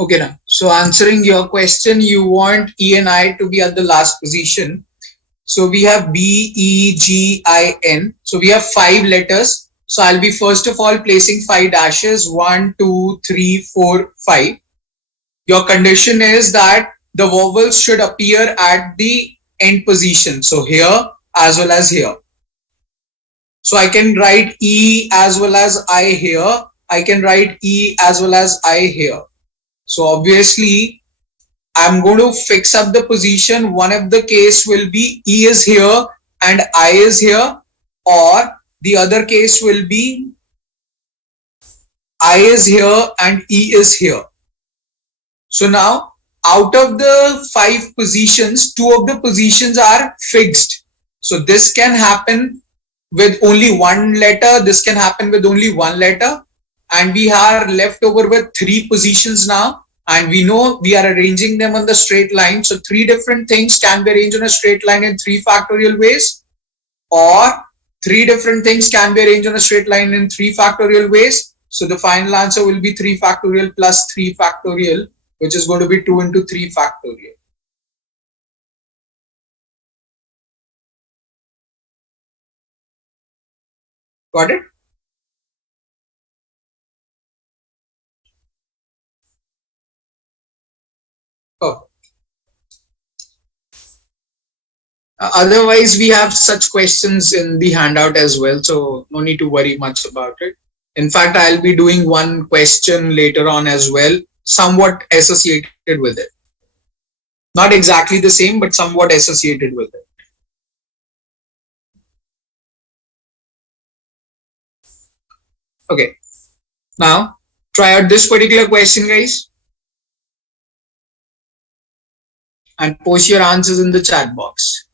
Okay, now, so answering your question, you want E and I to be at the last position. So we have B, E, G, I, N. So we have 5 letters. So I'll be first of all placing 5 dashes. 1, 2, 3, 4, 5. Your condition is that the vowels should appear at the end position. So here as well as here. So I can write E as well as I here. I can write E as well as I here. So obviously I'm going to fix up the position. One of the case will be E is here and I is here, or the other case will be I is here and E is here. So now out of the 5 positions, 2 of the positions are fixed. So this can happen with only one letter. This can happen with only one letter. And we are left over with 3 positions now. And we know we are arranging them on the straight line. So 3 different things can be arranged on a straight line in 3 factorial ways, or 3 different things can be arranged on a straight line in 3 factorial ways. So the final answer will be 3 factorial plus 3 factorial, which is going to be 2 into 3 factorial. Got it? Oh. Otherwise, we have such questions in the handout as well, so no need to worry much about it. In fact, I'll be doing one question later on as well, somewhat associated with it. Not exactly the same, but somewhat associated with it. Okay, now try out this particular question, guys, and post your answers in the chat box.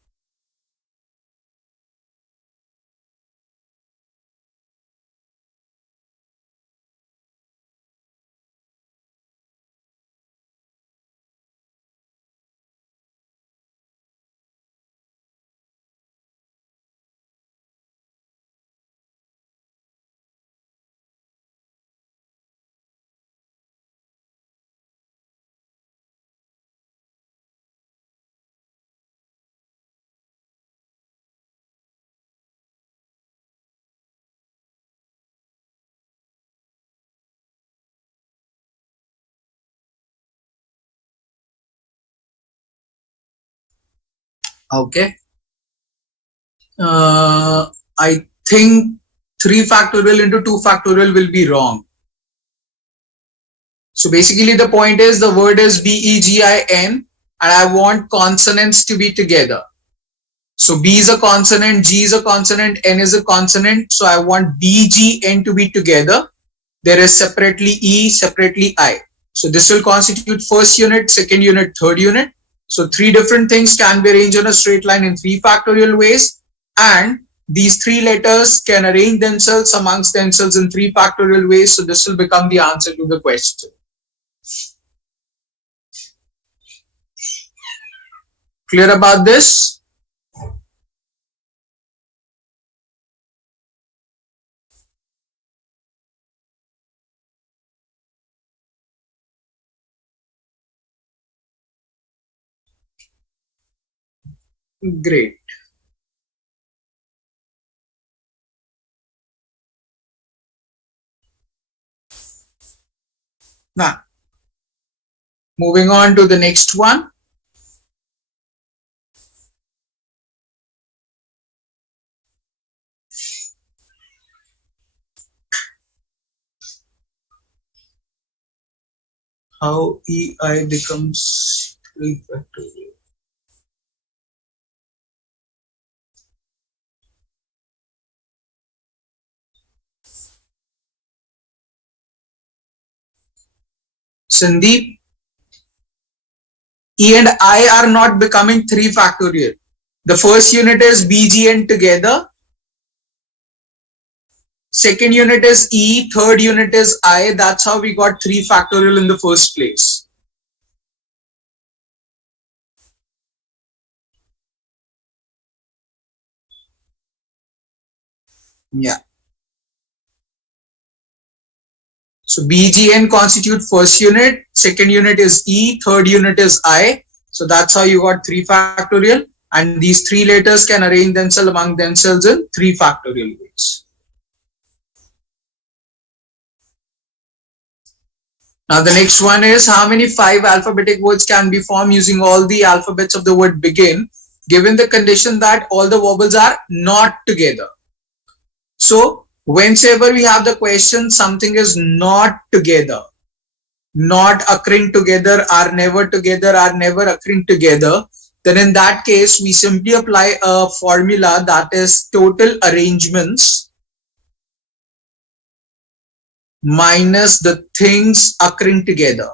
Okay. I think 3 factorial into 2 factorial will be wrong. So basically the point is the word is B-E-G-I-N and I want consonants to be together. So B is a consonant, G is a consonant, N is a consonant. So I want B, G, N to be together. There is separately E, separately I. So this will constitute first unit, second unit, third unit. So 3 different things can be arranged on a straight line in 3 factorial ways. And these 3 letters can arrange themselves amongst themselves in 3 factorial ways. So this will become the answer to the question. Clear about this? Great. Now, moving on to the next one. How EI becomes 3 factorial. Sandeep, E and I are not becoming 3 factorial. The first unit is B, G, N together. Second unit is E, third unit is I. That's how we got 3 factorial in the first place. Yeah. So BGN constitute first unit, second unit is E, third unit is I. So that's how you got 3 factorial, and these 3 letters can arrange themselves among themselves in 3 factorial ways. Now the next one is how many 5 alphabetic words can be formed using all the alphabets of the word begin, given the condition that all the vowels are not together. So whenever we have the question something is not together, not occurring together, are never occurring together, then in that case we simply apply a formula that is total arrangements minus the things occurring together.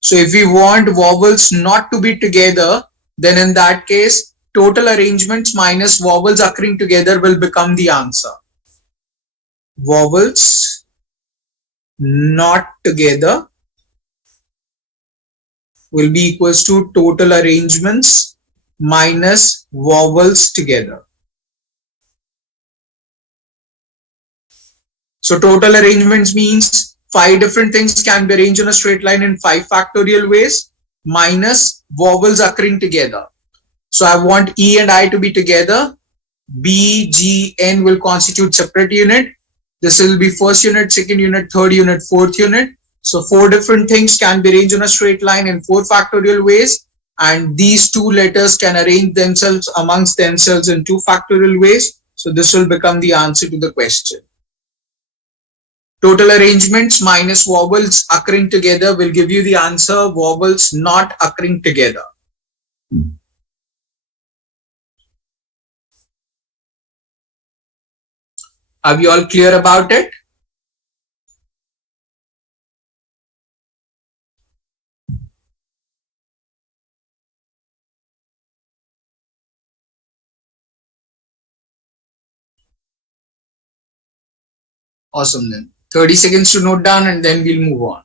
So if we want vowels not to be together, then in that case total arrangements minus vowels occurring together will become the answer. Vowels not together will be equals to total arrangements minus vowels together. So total arrangements means 5 different things can be arranged in a straight line in 5 factorial ways minus vowels occurring together. So I want E and I to be together. B, G, N will constitute separate unit. This will be first unit, second unit, third unit, fourth unit. So 4 different things can be arranged in a straight line in 4 factorial ways, and these 2 letters can arrange themselves amongst themselves in 2 factorial ways. So this will become the answer to the question. Total arrangements minus vowels occurring together will give you the answer vowels not occurring together. Are we all clear about it? Awesome then. 30 seconds to note down and then we'll move on.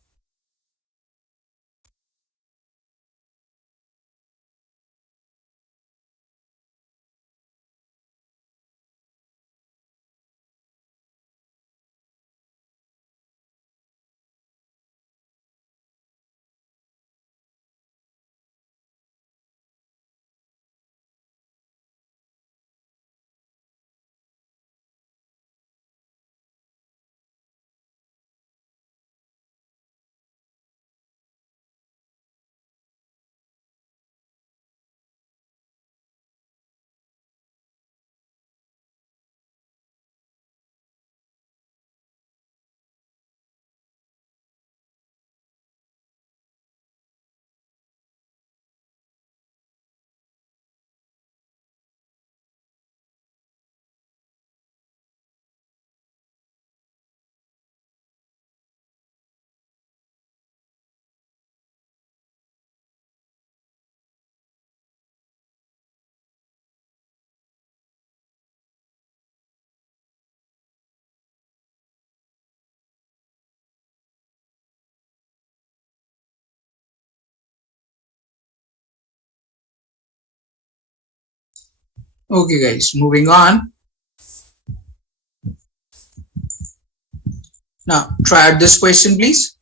Okay guys, moving on. Now try out this question please.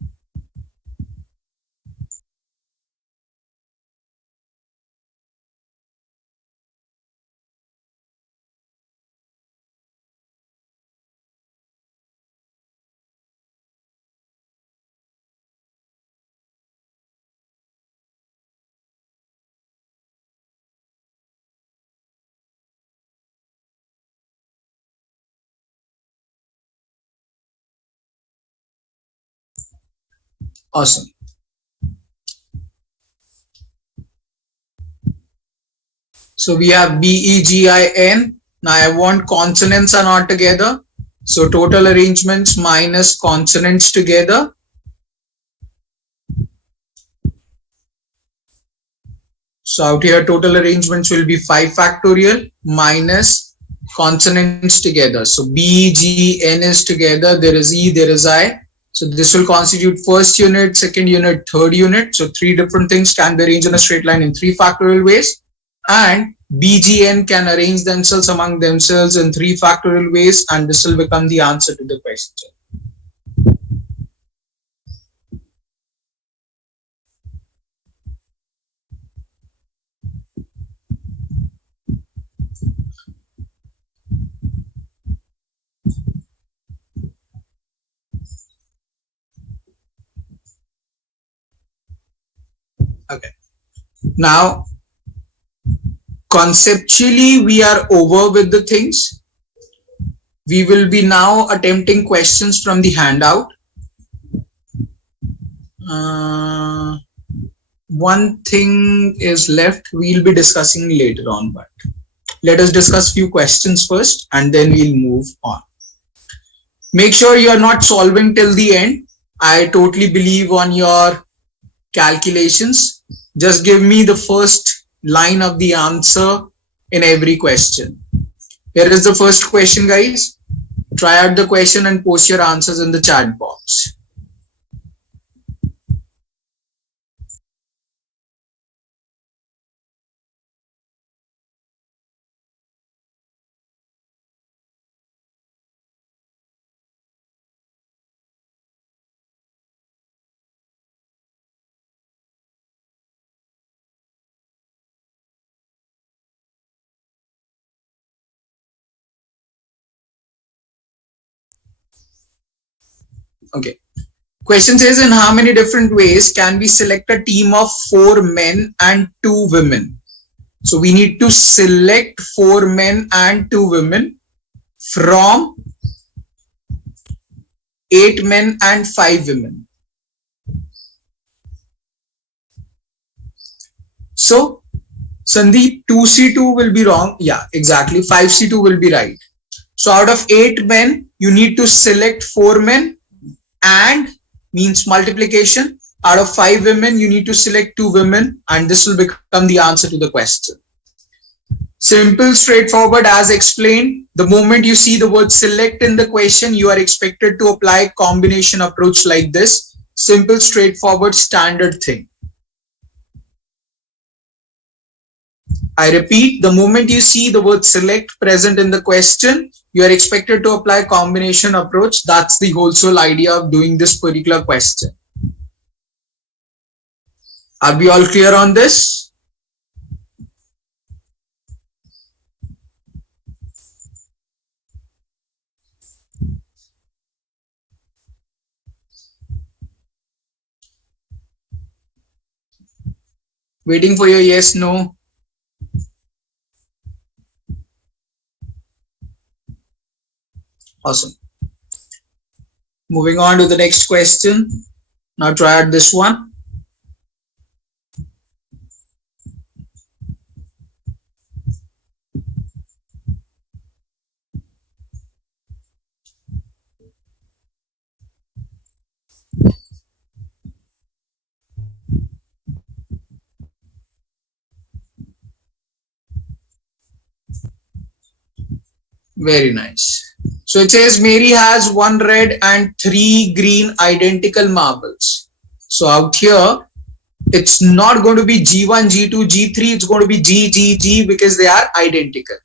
Awesome. So we have BEGIN. Now I want consonants are not together. So total arrangements minus consonants together. So out here total arrangements will be 5 factorial minus consonants together. So BGN is together. There is E, there is I. So this will constitute first unit, second unit, third unit. So 3 different things can be arranged in a straight line in 3 factorial ways. and BGN can arrange themselves among themselves in 3 factorial ways, and this will become the answer to the question. Okay. Now, conceptually, we are over with the things. We will be now attempting questions from the handout. One thing is left, we'll be discussing later on, but let us discuss few questions first and then we'll move on. Make sure you're not solving till the end. I totally believe on your calculations. Just give me the first line of the answer in every question. Here is the first question, guys. Try out the question and post your answers in the chat box. Okay. Question says, in how many different ways can we select a team of 4 men and 2 women? So we need to select 4 men and 2 women from 8 men and 5 women. So Sandeep, 2C2 will be wrong. Yeah, exactly. 5C2 will be right. So out of 8 men, you need to select 4 men and means multiplication. Out of 5 women, you need to select 2 women, and this will become the answer to the question. Simple, straightforward, as explained. The moment you see the word select in the question, you are expected to apply combination approach like this. Simple, straightforward, standard thing. I repeat, the moment you see the word select present in the question, you are expected to apply combination approach. That's the whole sole idea of doing this particular question. Are we all clear on this? Waiting for your yes, no. Awesome. Moving on to the next question. Now try out this one. Very nice. So it says Mary has 1 red and 3 green identical marbles. So out here, it's not going to be G1, G2, G3. It's going to be G, G, G because they are identical.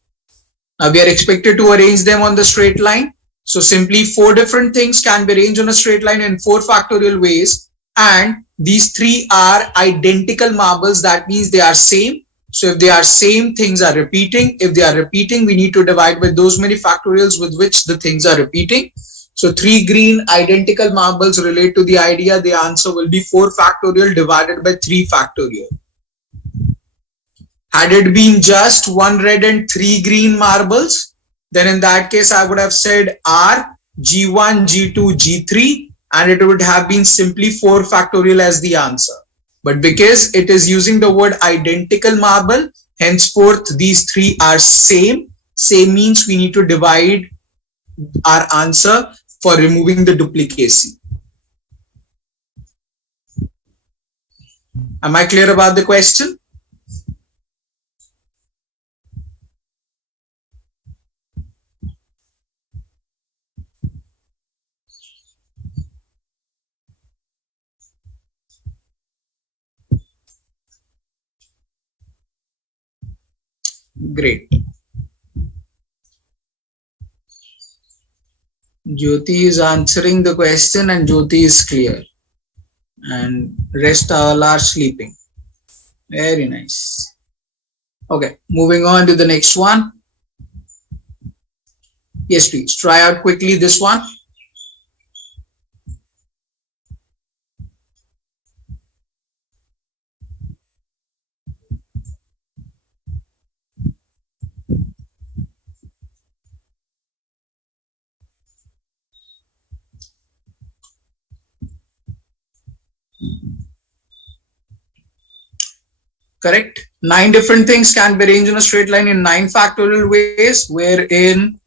Now we are expected to arrange them on the straight line. So simply 4 different things can be arranged on a straight line in 4 factorial ways. And these 3 are identical marbles. That means they are same. So if they are same, things are repeating. If they are repeating, we need to divide by those many factorials with which the things are repeating. So 3 green identical marbles relate to the idea. The answer will be 4 factorial divided by 3 factorial. Had it been just 1 red and 3 green marbles, then in that case, I would have said R, G1, G2, G3, and it would have been simply 4 factorial as the answer. But because it is using the word identical marble, henceforth these 3 are same. Same means we need to divide our answer for removing the duplicacy. Am I clear about the question? Great. Jyoti is answering the question and Jyoti is clear. And rest all are sleeping. Very nice. Okay, moving on to the next one. Yes, please try out quickly this one. Correct. 9 different things can be arranged in a straight line in 9 factorial ways, wherein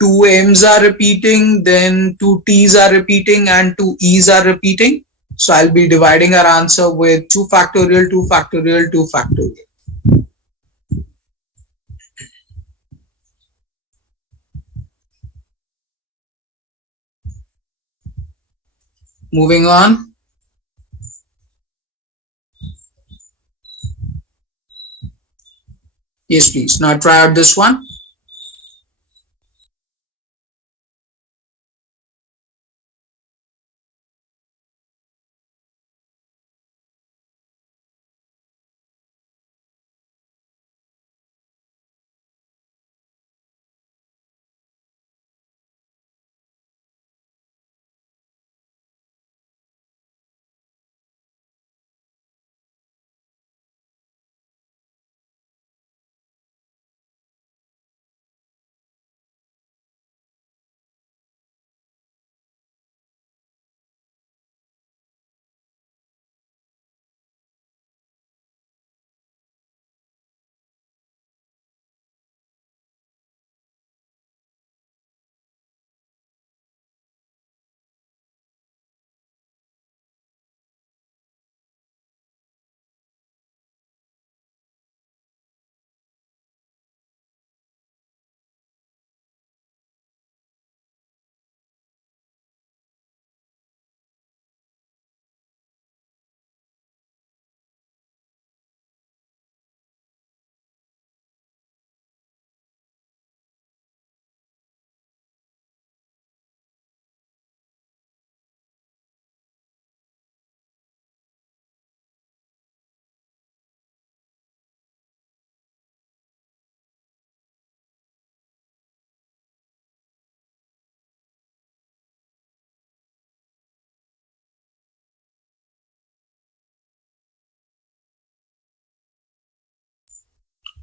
2 m's are repeating, then 2 t's are repeating, and 2 e's are repeating. So I'll be dividing our answer with 2 factorial, 2 factorial, 2 factorial. Moving on. Yes, please. Now try out this one.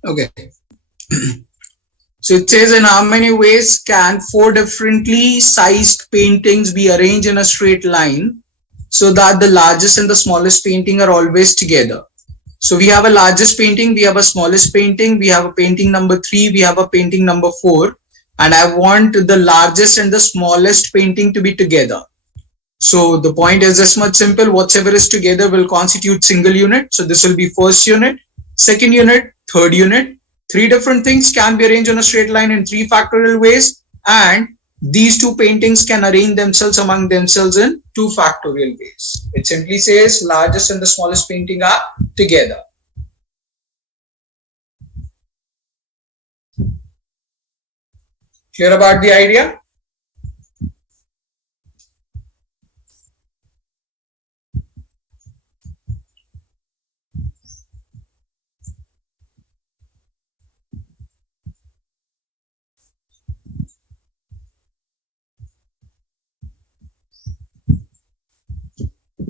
Okay. So it says, in how many ways can 4 differently sized paintings be arranged in a straight line so that the largest and the smallest painting are always together? So we have a largest painting, we have a smallest painting, we have a painting number 3, we have a painting number 4, and I want the largest and the smallest painting to be together. So the point is this much simple: whatever is together will constitute single unit. So this will be first unit, second unit, third unit. 3 different things can be arranged on a straight line in 3 factorial ways, and these 2 paintings can arrange themselves among themselves in 2 factorial ways. It simply says largest and the smallest painting are together. Clear about the idea?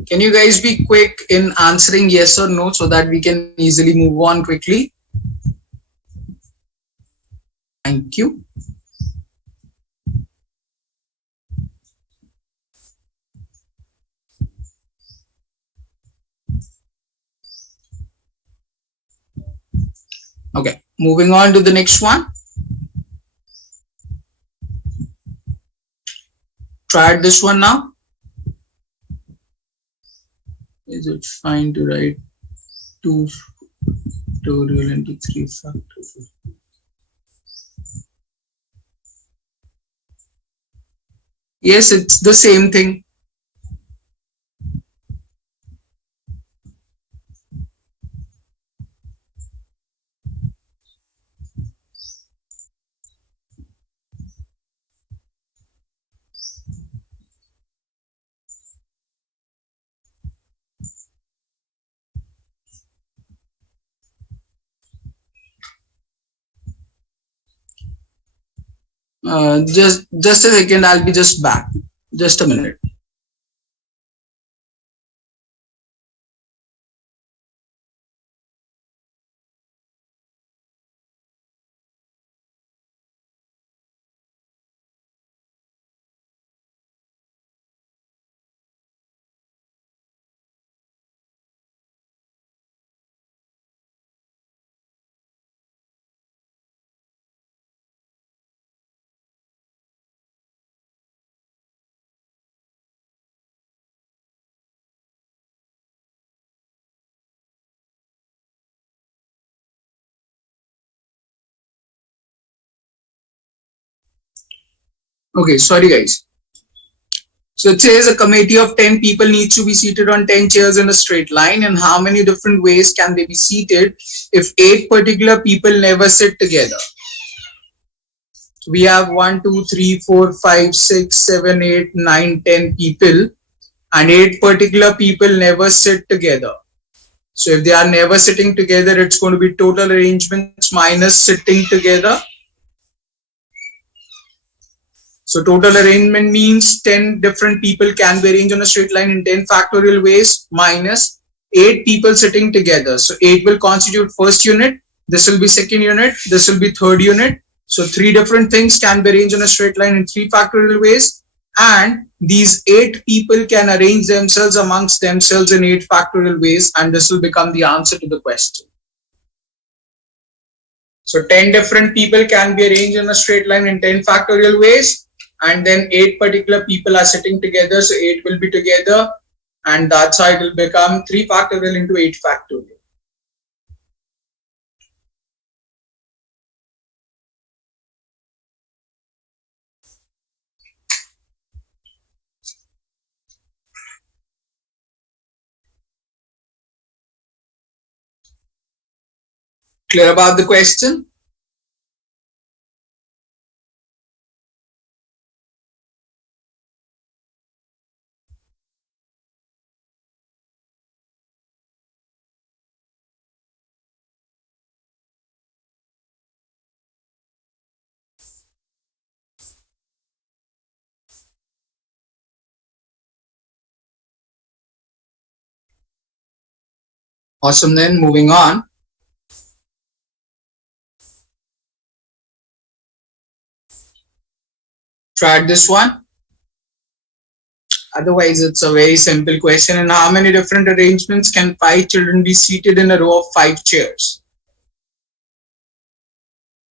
Can you guys be quick in answering yes or no so that we can easily move on quickly? Thank you. Okay, moving on to the next one. Try this one now. Is it fine to write 2 factorial into 3 factorial? Yes, it's the same thing. Just a second, I'll be just back. Just a minute. Okay, sorry guys. So it says a committee of 10 people needs to be seated on 10 chairs in a straight line, and how many different ways can they be seated if 8 particular people never sit together? We have 1, 2, 3, 4, 5, 6, 7, 8, 9, 10 people, and 8 particular people never sit together. So if they are never sitting together, it's going to be total arrangements minus sitting together. So total arrangement means 10 different people can be arranged on a straight line in 10 factorial ways minus 8 people sitting together. So 8 will constitute first unit, this will be second unit, this will be third unit. So 3 different things can be arranged on a straight line in 3 factorial ways, and these 8 people can arrange themselves amongst themselves in 8 factorial ways, and this will become the answer to the question. So 10 different people can be arranged in a straight line in 10 factorial ways, and then 8 particular people are sitting together, so 8 will be together, and that's how it will become 3 factorial into 8 factorial. Clear about the question? Awesome, then moving on. Try this one. Otherwise, it's a very simple question. In how many different arrangements can 5 children be seated in a row of 5 chairs?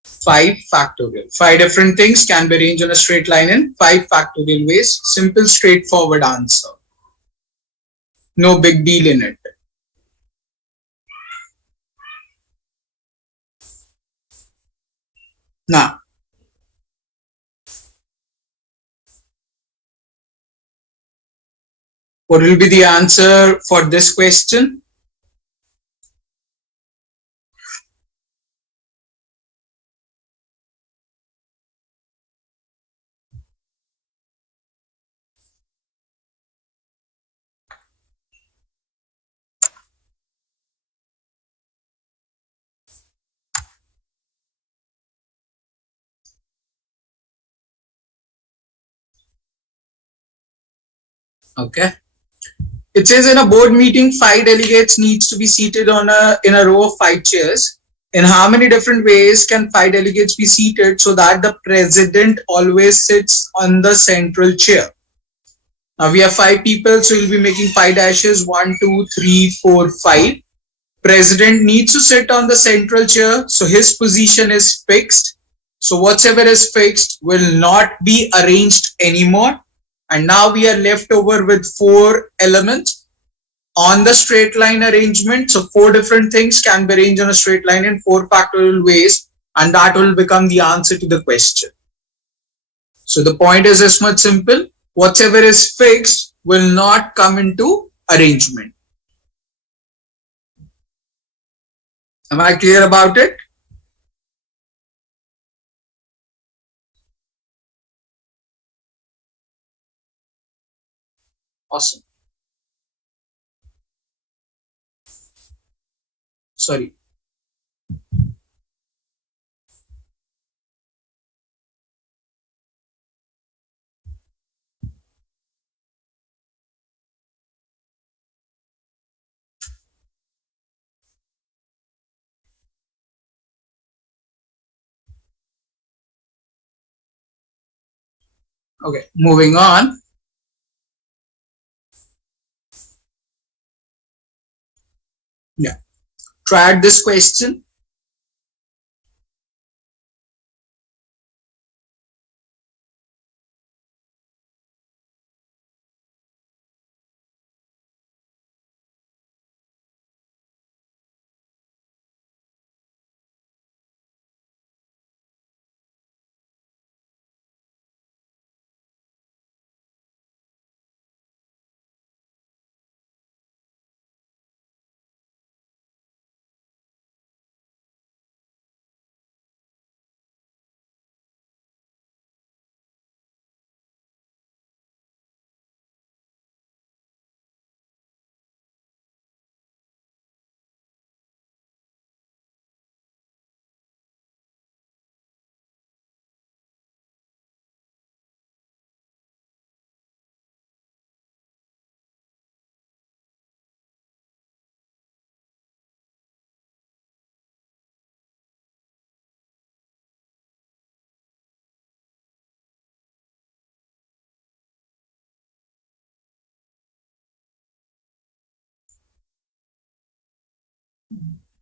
5 factorial. 5 different things can be arranged on a straight line in 5 factorial ways. Simple, straightforward answer. No big deal in it. Now, what will be the answer for this question? Okay. It says in a board meeting, 5 delegates needs to be seated in a row of 5 chairs. In how many different ways can 5 delegates be seated so that the president always sits on the central chair? Now we have 5 people, so we'll be making 5 dashes. 1, 2, 3, 4, 5. President needs to sit on the central chair, so his position is fixed. So whatever is fixed will not be arranged anymore. And now we are left over with 4 elements on the straight line arrangement. So 4 different things can be arranged on a straight line in 4 factorial ways, and that will become the answer to the question. So the point is as much simple. Whatever is fixed will not come into arrangement. Am I clear about it? Awesome. Sorry. Okay, moving on. Yeah, try this question.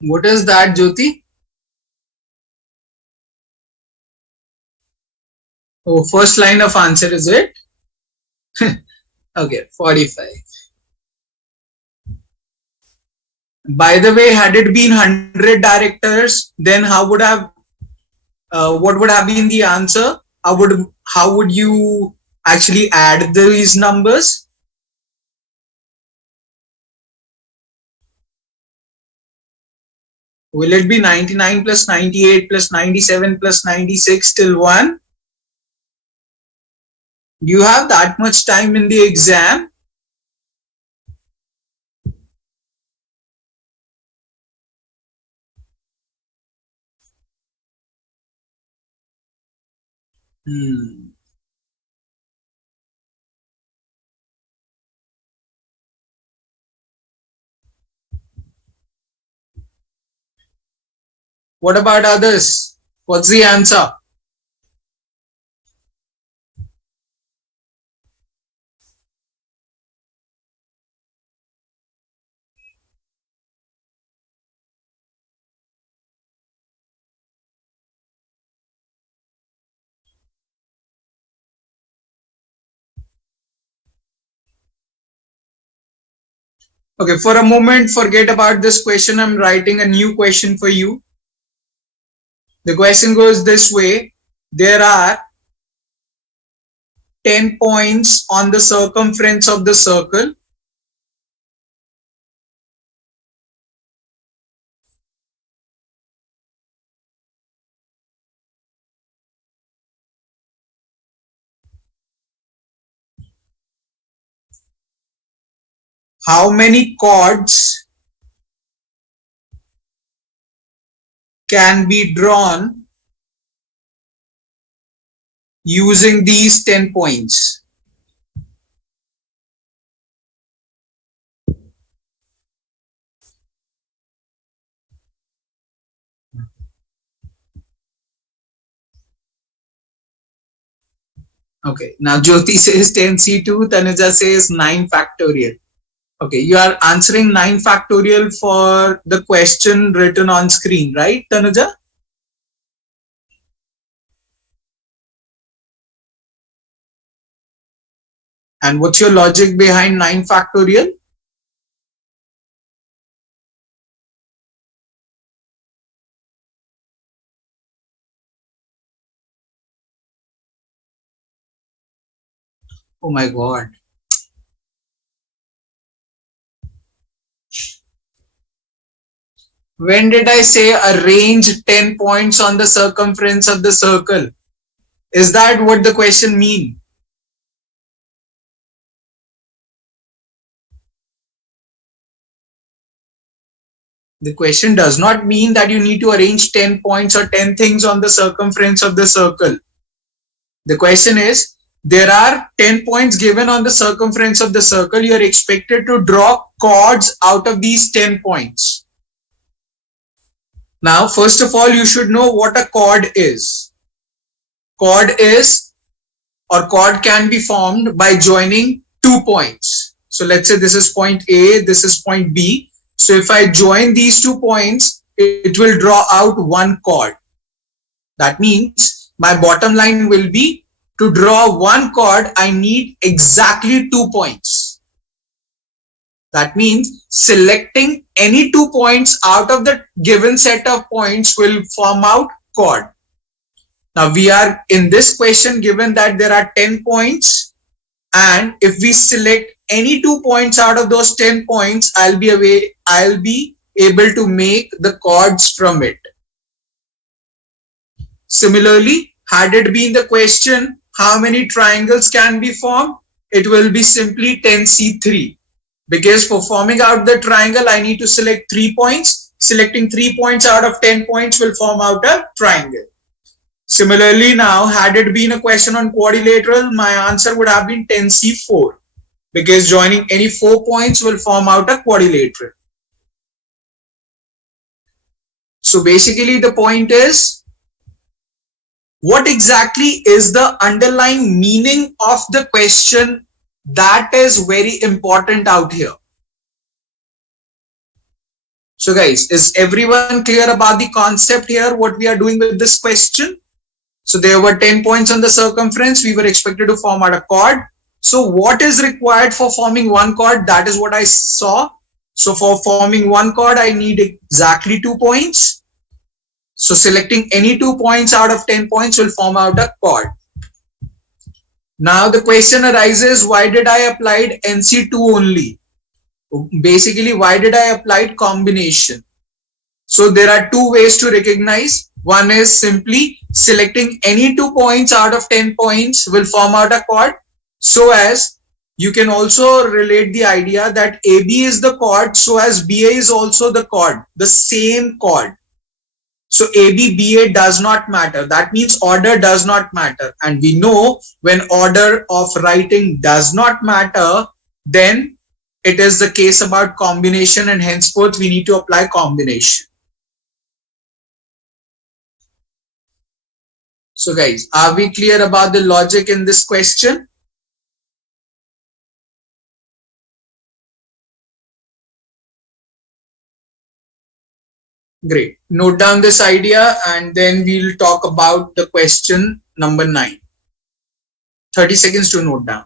What is that, Jyoti? Oh, first line of answer, is it? Okay, 45. By the way, had it been 100 directors, then what would have been the answer? How would you actually add these numbers? Will it be 99 plus 98 plus 97 plus 96 till 1? Do you have that much time in the exam? Hmm. What about others? What's the answer? Okay, for a moment, forget about this question. I'm writing a new question for you. The question goes this way. There are 10 points on the circumference of the circle. How many chords can be drawn using these 10 points? Okay, now Jyoti says 10C2, Tanuja says 9 factorial. Okay, you are answering 9 factorial for the question written on screen, right, Tanuja? And what's your logic behind 9 factorial? Oh my God. When did I say arrange 10 points on the circumference of the circle? Is that what the question means? The question does not mean that you need to arrange 10 points or 10 things on the circumference of the circle. The question is, there are 10 points given on the circumference of the circle. You are expected to draw chords out of these 10 points. Now, first of all, you should know what a chord is. Chord is or chord can be formed by joining 2 points. So let's say this is point A, this is point B. So if I join these 2 points, it will draw out one chord. That means my bottom line will be, to draw one chord, I need exactly 2 points. That means selecting any 2 points out of the given set of points will form out chord. Now we are in this question given that there are 10 points, and if we select any 2 points out of those 10 points, I'll be able to make the chords from it. Similarly, had it been the question how many triangles can be formed, it will be simply 10C3, because for forming out the triangle I need to select 3 points. Selecting 3 points out of 10 points will form out a triangle. Similarly, now had it been a question on quadrilateral, my answer would have been 10C4, because joining any 4 points will form out a quadrilateral. So basically the point is, what exactly is the underlying meaning of the question? That is very important out here. So guys, is everyone clear about the concept here, what we are doing with this question? So there were 10 points on the circumference. We were expected to form out a chord. So what is required for forming one chord? That is what I saw. So for forming one chord, I need exactly 2 points. So selecting any 2 points out of 10 points will form out a chord. Now the question arises, why did I apply NC2 only? Basically, why did I apply combination? So there are 2 ways to recognize. One is simply selecting any 2 points out of 10 points will form out a chord. So as you can also relate the idea that AB is the chord, so as BA is also the chord, the same chord. So AB, BA does not matter. That means order does not matter. And we know when order of writing does not matter, then it is the case about combination, and henceforth we need to apply combination. So guys, are we clear about the logic in this question? Great. Note down this idea and then we'll talk about the question number 9. 30 seconds to note down.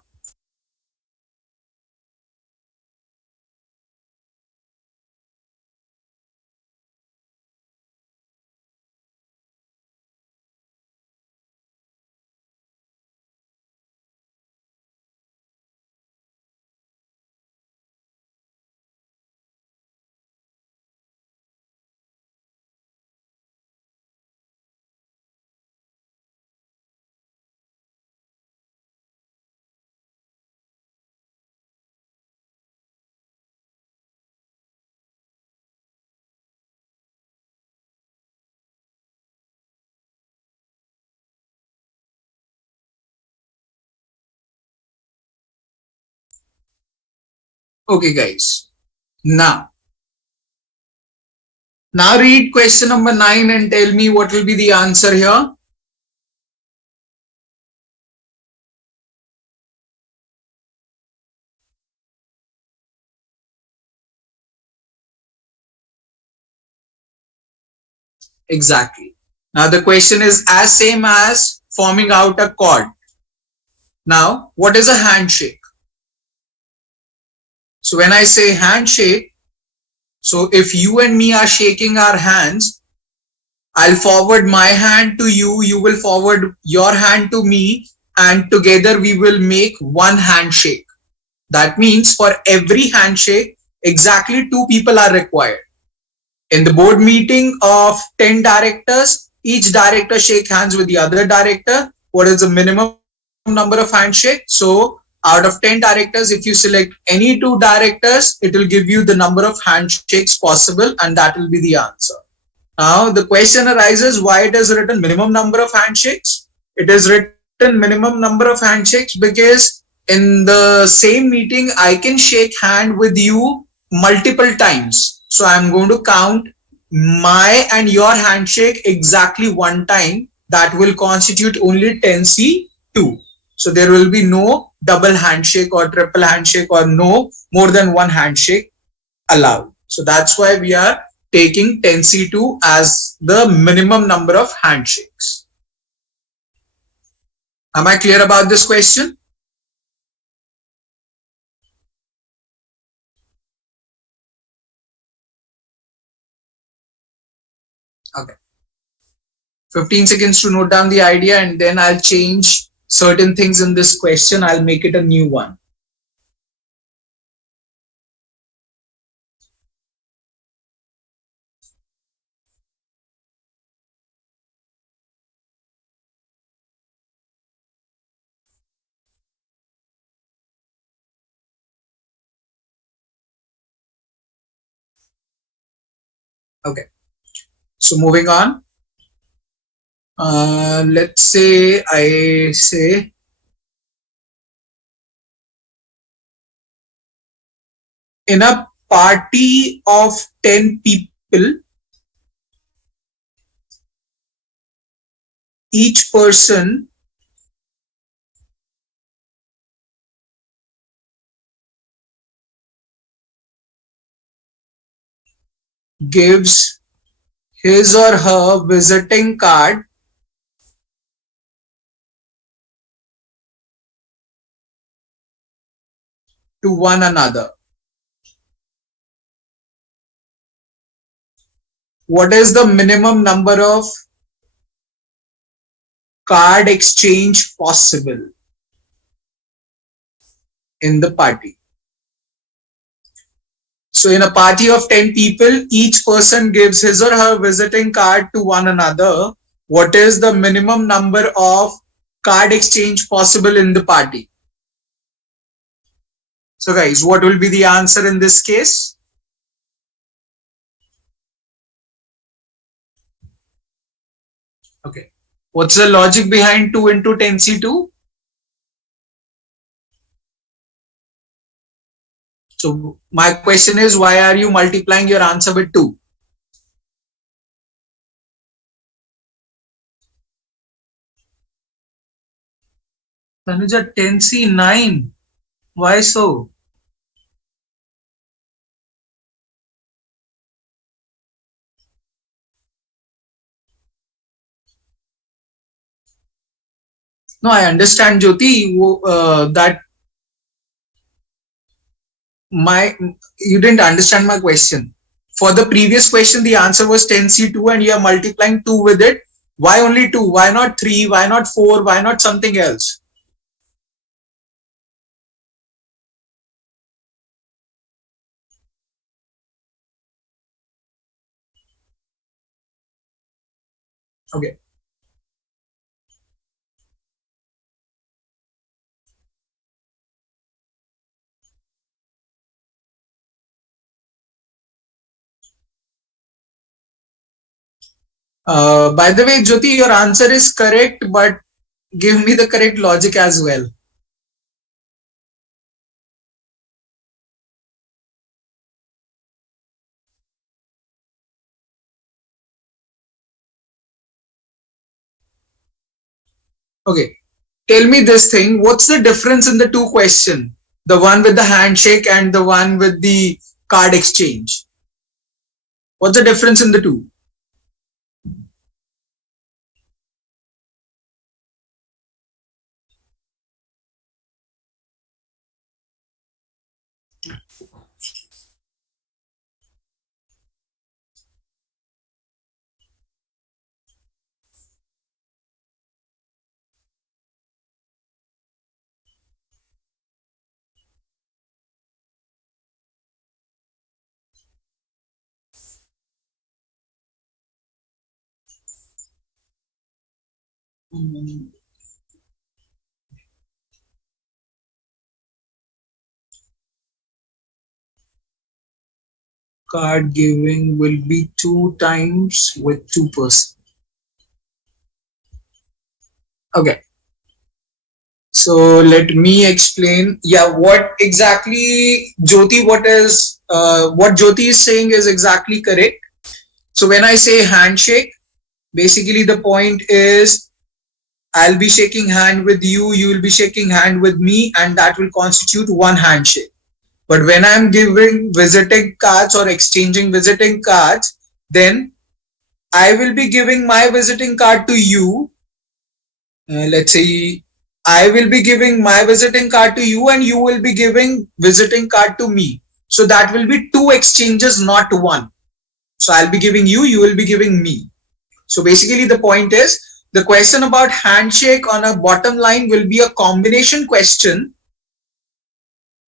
Okay guys, now read question number 9 and tell me what will be the answer here. Exactly. Now the question is as same as forming out a chord. Now what is a handshake? So when I say handshake, so if you and me are shaking our hands, I'll forward my hand to you, you will forward your hand to me, and together we will make one handshake. That means for every handshake, exactly 2 people are required. In the board meeting of 10 directors, each director shake hands with the other director. What is the minimum number of handshakes? So out of 10 directors, if you select any 2 directors, it will give you the number of handshakes possible, and that will be the answer. Now the question arises, why it is written minimum number of handshakes? It is written minimum number of handshakes because in the same meeting, I can shake hand with you multiple times. So I'm going to count my and your handshake exactly one time. That will constitute only 10C2. So there will be no double handshake or triple handshake or no more than one handshake allowed. So that's why we are taking 10C2 as the minimum number of handshakes. Am I clear about this question? Okay. 15 seconds to note down the idea, and then I'll change certain things in this question. I'll make it a new one. Okay. So moving on. Let's say I say in a party of 10 people, each person gives his or her visiting card to one another. What is the minimum number of card exchange possible in the party? So in a party of 10 people, each person gives his or her visiting card to one another. What is the minimum number of card exchange possible in the party? So guys, what will be the answer in this case? Okay. What's the logic behind 2 into 10C2? So my question is, why are you multiplying your answer with 2? Tanuja, 10C9. Why so? No, I understand, Jyoti, that you didn't understand my question. For the previous question, the answer was 10C2 and you are multiplying 2 with it. Why only 2? Why not 3? Why not 4? Why not something else? Okay. By the way, Jyoti, your answer is correct, but give me the correct logic as well. Okay. Tell me this thing. What's the difference in the two questions? The one with the handshake and the one with the card exchange. What's the difference in the two? Card giving will be 2 times with 2 persons. Okay. So let me explain. Yeah, what exactly Jyoti, what Jyoti is saying is exactly correct. So when I say handshake, basically the point is I'll be shaking hand with you, you will be shaking hand with me, and that will constitute one handshake. But when I'm giving visiting cards or exchanging visiting cards, then I will be giving my visiting card to you. Let's say I will be giving my visiting card to you and you will be giving visiting card to me. So that will be two exchanges, not one. So I'll be giving you, you will be giving me. So basically the point is the question about handshake on a bottom line will be a combination question.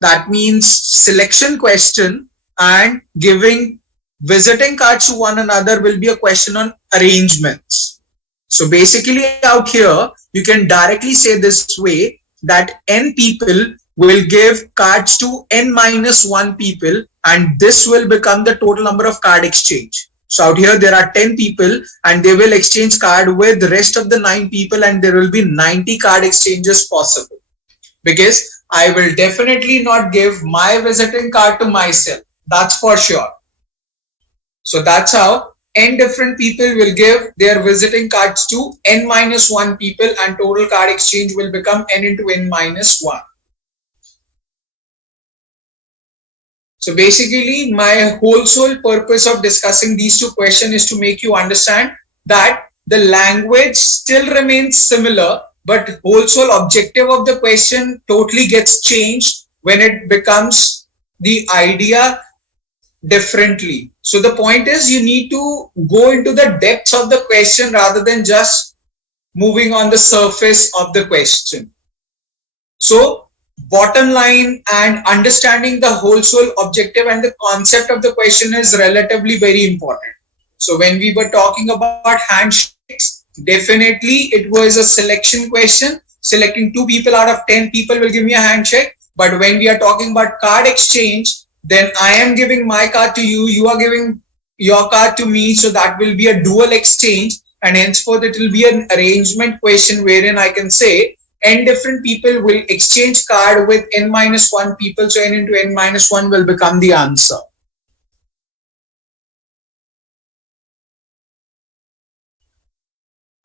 That means selection question, and giving visiting cards to one another will be a question on arrangements. So basically out here, you can directly say this way that n people will give cards to n minus 1 people, and this will become the total number of card exchange. So out here there are 10 people and they will exchange card with the rest of the 9 people, and there will be 90 card exchanges possible. Because I will definitely not give my visiting card to myself. That's for sure. So that's how n different people will give their visiting cards to n minus 1 people, and total card exchange will become n into n minus 1. So basically my whole sole purpose of discussing these two questions is to make you understand that the language still remains similar, but whole sole objective of the question totally gets changed when it becomes the idea differently. So the point is you need to go into the depths of the question rather than just moving on the surface of the question. So bottom line and understanding the whole sole objective and the concept of the question is relatively very important. So when we were talking about handshakes, definitely it was a selection question. Selecting 2 people out of 10 people will give me a handshake. But when we are talking about card exchange, then I am giving my card to you, you are giving your card to me. So that will be a dual exchange, and henceforth it will be an arrangement question wherein I can say n different people will exchange card with n minus 1 people. So n into n minus 1 will become the answer.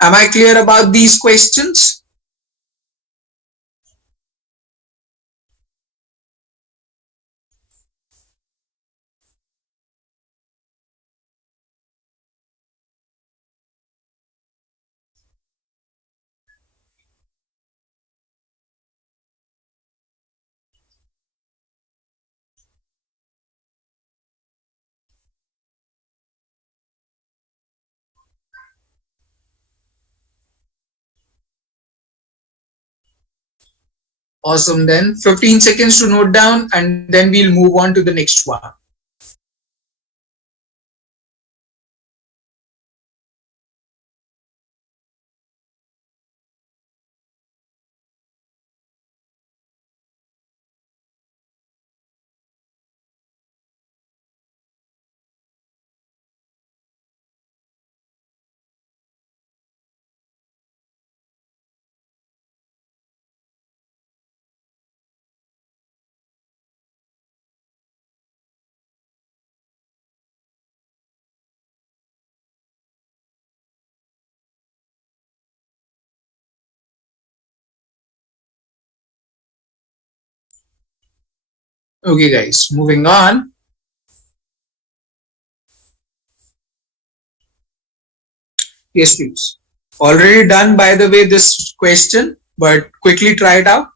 Am I clear about these questions? Awesome. Then 15 seconds to note down, and then we'll move on to the next one. Okay, guys, moving on. Yes, please. Already done, by the way, this question, but quickly try it out.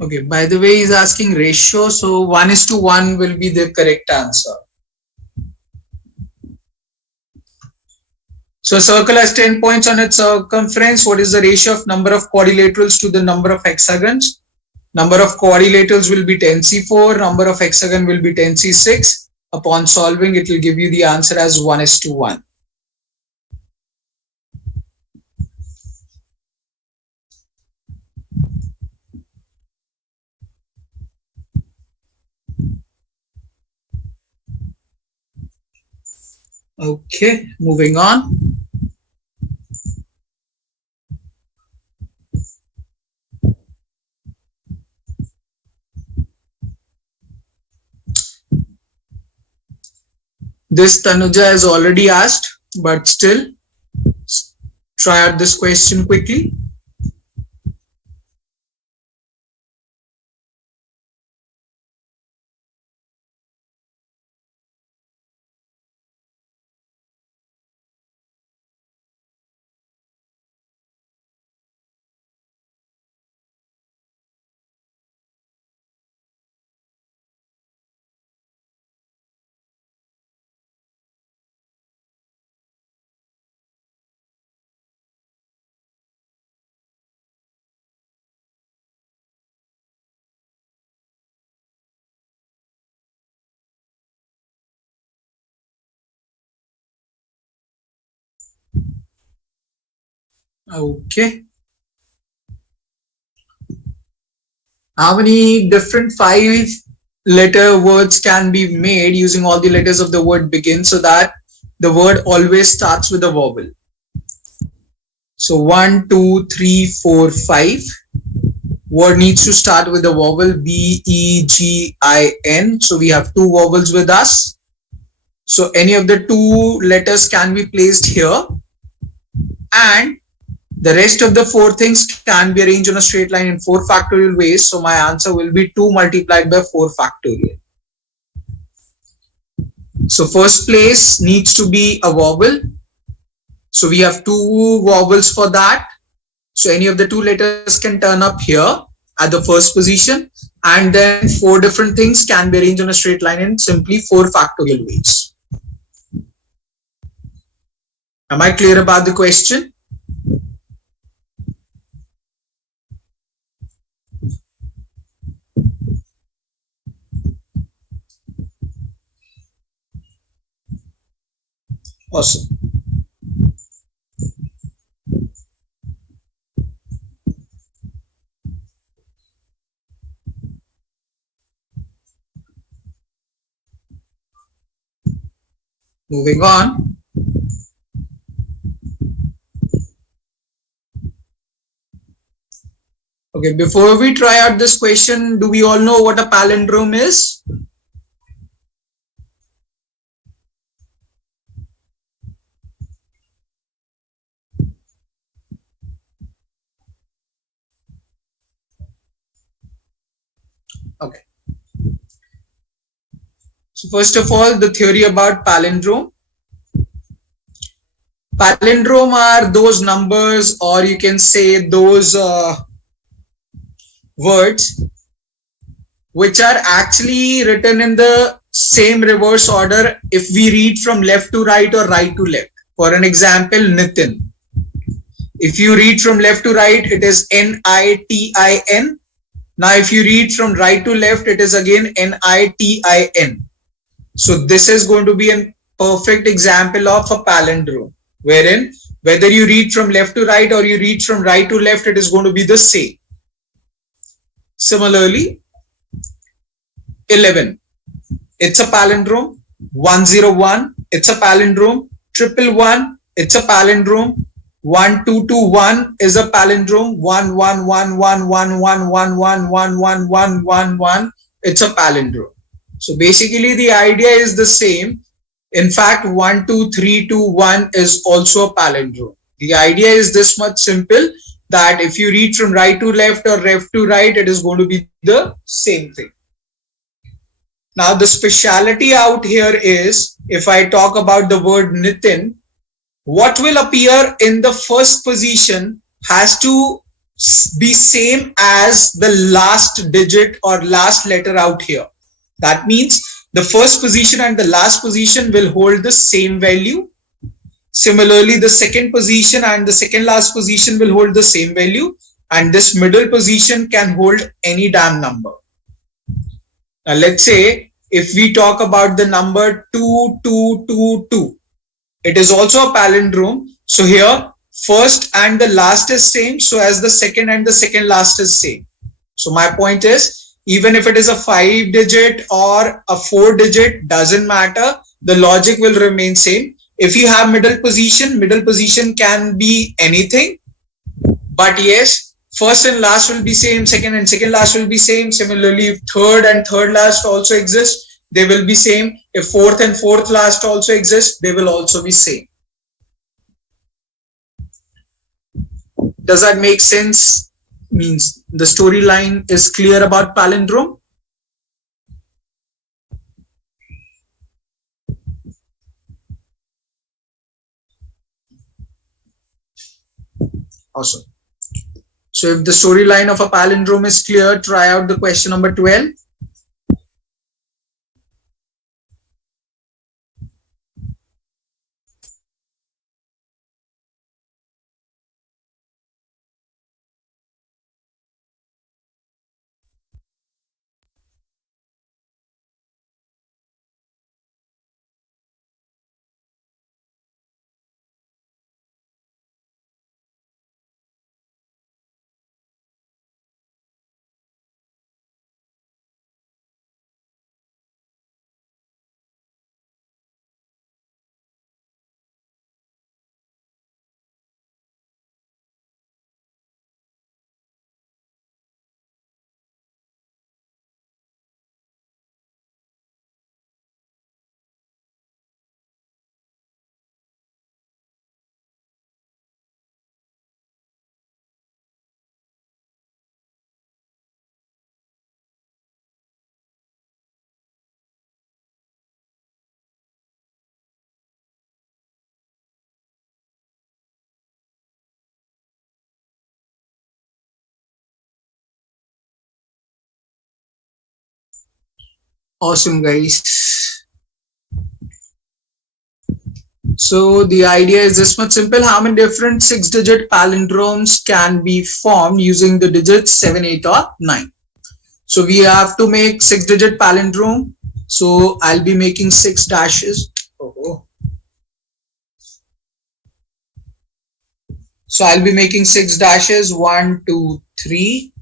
Okay, by the way, he's asking ratio, so 1:1 will be the correct answer. So a circle has 10 points on its circumference. What is the ratio of number of quadrilaterals to the number of hexagons? Number of quadrilaterals will be 10C4, number of hexagon will be 10C6. Upon solving, it will give you the answer as 1:1. Okay, moving on. This Tanuja has already asked, but still try out this question quickly. Okay. How many different 5-letter words can be made using all the letters of the word begin so that the word always starts with a vowel? So 1, 2, 3, 4, 5. Word needs to start with the vowel B-E-G-I-N. So we have two vowels with us. So any of the two letters can be placed here, and the rest of the four things can be arranged on a straight line in 4 factorial ways. So my answer will be 2 multiplied by 4 factorial. So first place needs to be a vowel. So we have two vowels for that. So any of the two letters can turn up here at the first position, and then 4 different things can be arranged on a straight line in simply 4 factorial ways. Am I clear about the question? Awesome. Moving on. Okay, before we try out this question, do we all know what a palindrome is? Okay. So first of all, the theory about palindrome. Palindrome are those numbers, or you can say those words which are actually written in the same reverse order if we read from left to right or right to left. For an example, Nitin. If you read from left to right, it is N-I-T-I-N. Now, if you read from right to left, it is again N-I-T-I-N. So this is going to be a perfect example of a palindrome, wherein whether you read from left to right or you read from right to left, it is going to be the same. Similarly, 11, it's a palindrome. 101, it's a palindrome. 111, it's a palindrome. 1221 is a palindrome. 111111111111, it's a palindrome. So basically the idea is the same. In fact, 12321 is also a palindrome. The idea is this much simple, that if you read from right to left or left to right, it is going to be the same thing. Now the speciality out here is, if I talk about the word Nitin, what will appear in the first position has to be same as the last digit or last letter out here. That means the first position and the last position will hold the same value. Similarly, the second position and the second last position will hold the same value, and this middle position can hold any damn number. Now let's say if we talk about the number 2222, it is also a palindrome. So here first and the last is same, so as the second and the second last is same. So my point is, even if it is a 5-digit or a 4-digit, doesn't matter, the logic will remain same. If you have middle position can be anything, but yes, first and last will be same, second and second last will be same. Similarly, if third and third last also exist, they will be same. If fourth and fourth last also exist, they will also be same. Does that make sense? Means the storyline is clear about palindrome? Awesome. So if the storyline of a palindrome is clear, try out the question number 12. Awesome, guys. So the idea is this much simple. How many different 6-digit palindromes can be formed using the digits 7, 8 or 9? So we have to make 6-digit palindrome. So I'll be making 6 dashes. So I'll be making 6 dashes. 1, 2, 3,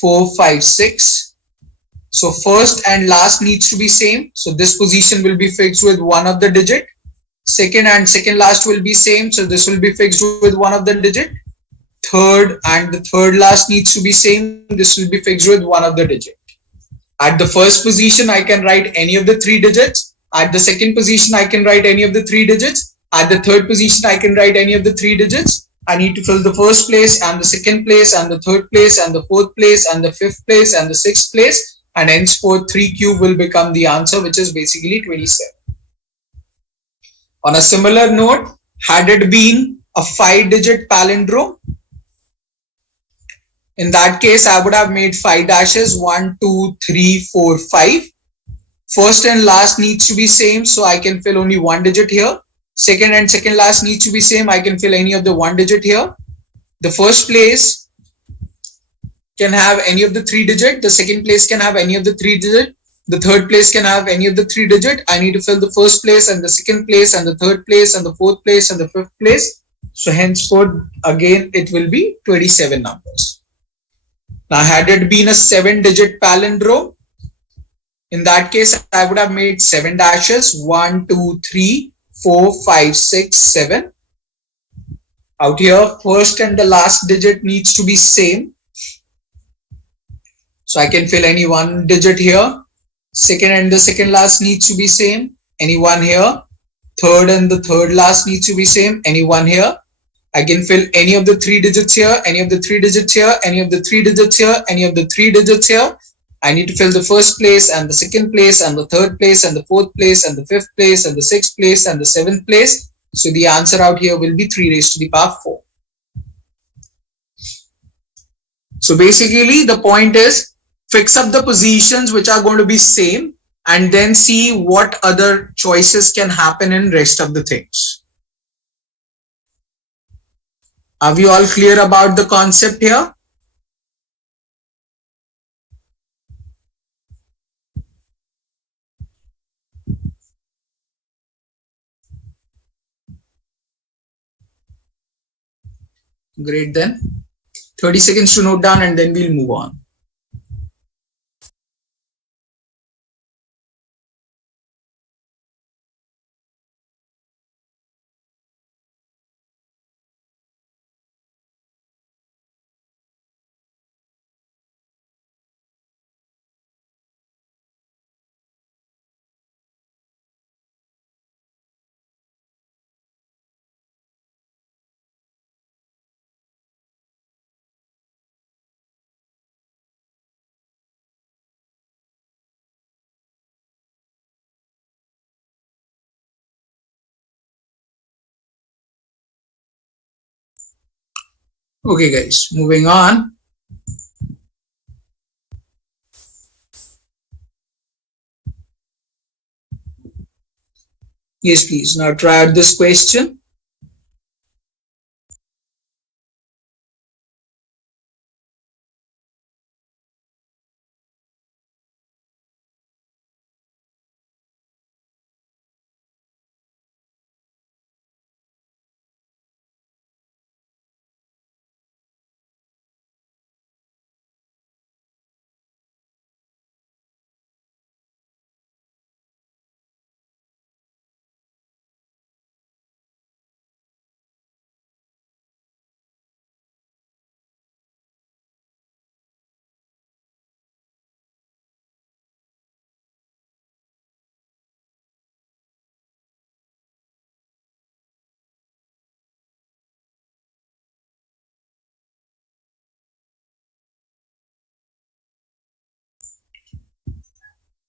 4, 5, 6. So first and last needs to be same. So this position will be fixed with one of the digit. Second and second last will be same. So this will be fixed with one of the digit. Third and the third last needs to be same. This will be fixed with one of the digit. At the first position, I can write any of the 3 digits. At the second position, I can write any of the 3 digits. At the third position, I can write any of the 3 digits. I need to fill the first place and the second place and the third place and the fourth place and the fifth place and the sixth place. And henceforth 3 cube will become the answer, which is basically 27. On a similar note, had it been a 5-digit palindrome, in that case I would have made 5 dashes. 1, 2, 3, 4, 5. First and last needs to be same, so I can fill only 1 digit here. Second and second last needs to be same, I can fill any of the 1 digit here. The first place can have any of the 3 digit, the second place can have any of the 3 digit, the third place can have any of the 3 digit. I need to fill the first place and the second place and the third place and the fourth place and the fifth place. So henceforth again it will be 27 numbers. Now had it been a 7-digit palindrome, in that case I would have made 7 dashes. 1, 2, 3, 4, 5, 6, 7. Out here first and the last digit needs to be same. So I can fill any 1 digit here. Second and the second last needs to be same. Any 1 here. Third and the third last needs to be same. Any 1 here. I can fill any of the 3 digits here, any of the 3 digits here, any of the 3 digits here, any of the 3 digits here. I need to fill the first place and the second place and the third place and the fourth place and the fifth place and the sixth place and the seventh place. So the answer out here will be 3 raised to the power 4. So basically the point is fix up the positions which are going to be same and then see what other choices can happen in rest of the things. Are we all clear about the concept here? Great then. 30 seconds to note down and then we'll move on. Okay guys, moving on. Yes, please. Now try out this question.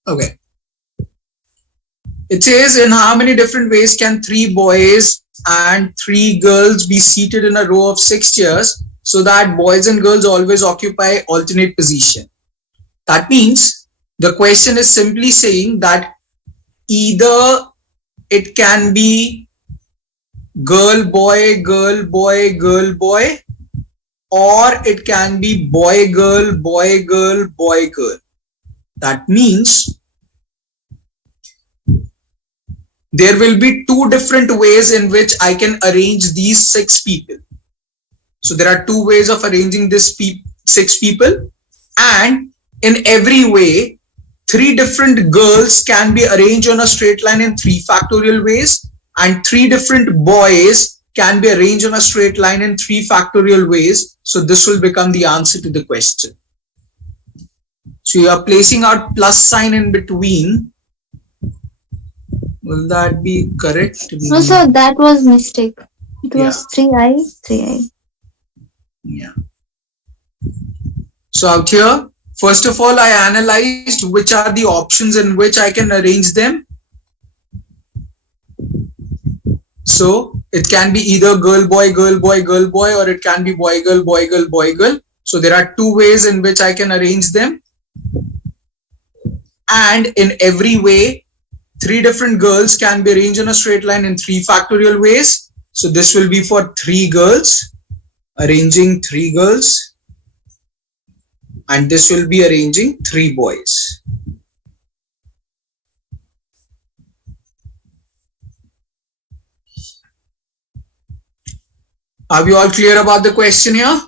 Okay. It says in how many different ways can 3 boys and 3 girls be seated in a row of 6 chairs so that boys and girls always occupy alternate position? That means the question is simply saying that either it can be girl, boy, girl, boy, girl, boy, or it can be boy, girl, boy, girl, boy, girl. That means there will be 2 different ways in which I can arrange these 6 people. So there are 2 ways of arranging this 6 people, and in every way 3 different girls can be arranged on a straight line in 3 factorial ways, and 3 different boys can be arranged on a straight line in 3 factorial ways. So this will become the answer to the question. So you are placing our plus sign in between. Will that be correct? No, sir, that was mistake. It was 3i, 3i. Yeah. So out here, first of all, I analyzed which are the options in which I can arrange them. So it can be either girl, boy, girl, boy, girl, boy, or it can be boy, girl, boy, girl, boy, girl. So there are 2 ways in which I can arrange them. And in every way, 3 different girls can be arranged on a straight line in 3 factorial ways. So this will be for 3 girls, arranging 3 girls, and this will be arranging 3 boys. Are we all clear about the question here?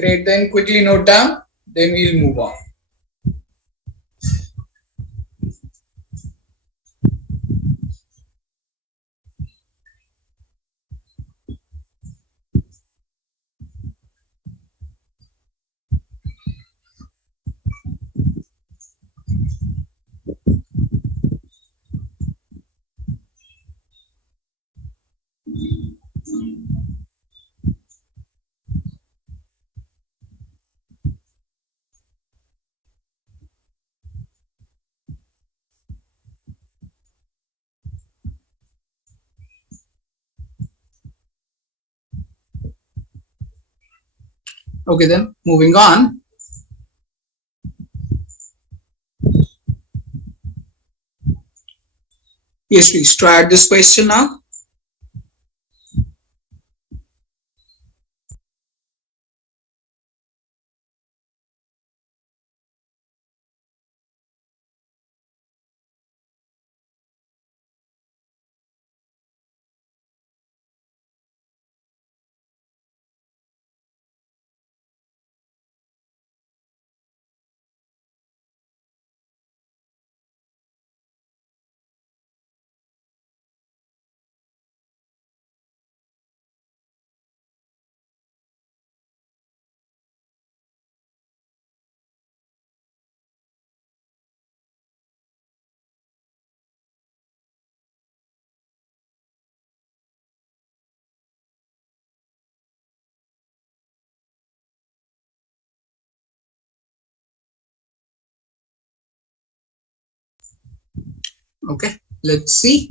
Great, then quickly note down, then we'll move on. Okay, then moving on. Yes, please try out this question now. Okay, let's see.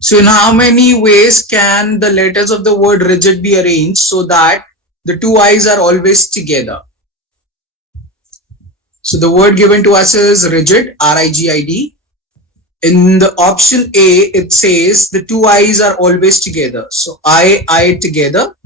So in how many ways can the letters of the word rigid be arranged so that the two I's are always together? So the word given to us is rigid, R-I-G-I-D. In the option A, it says the two I's are always together. So I together.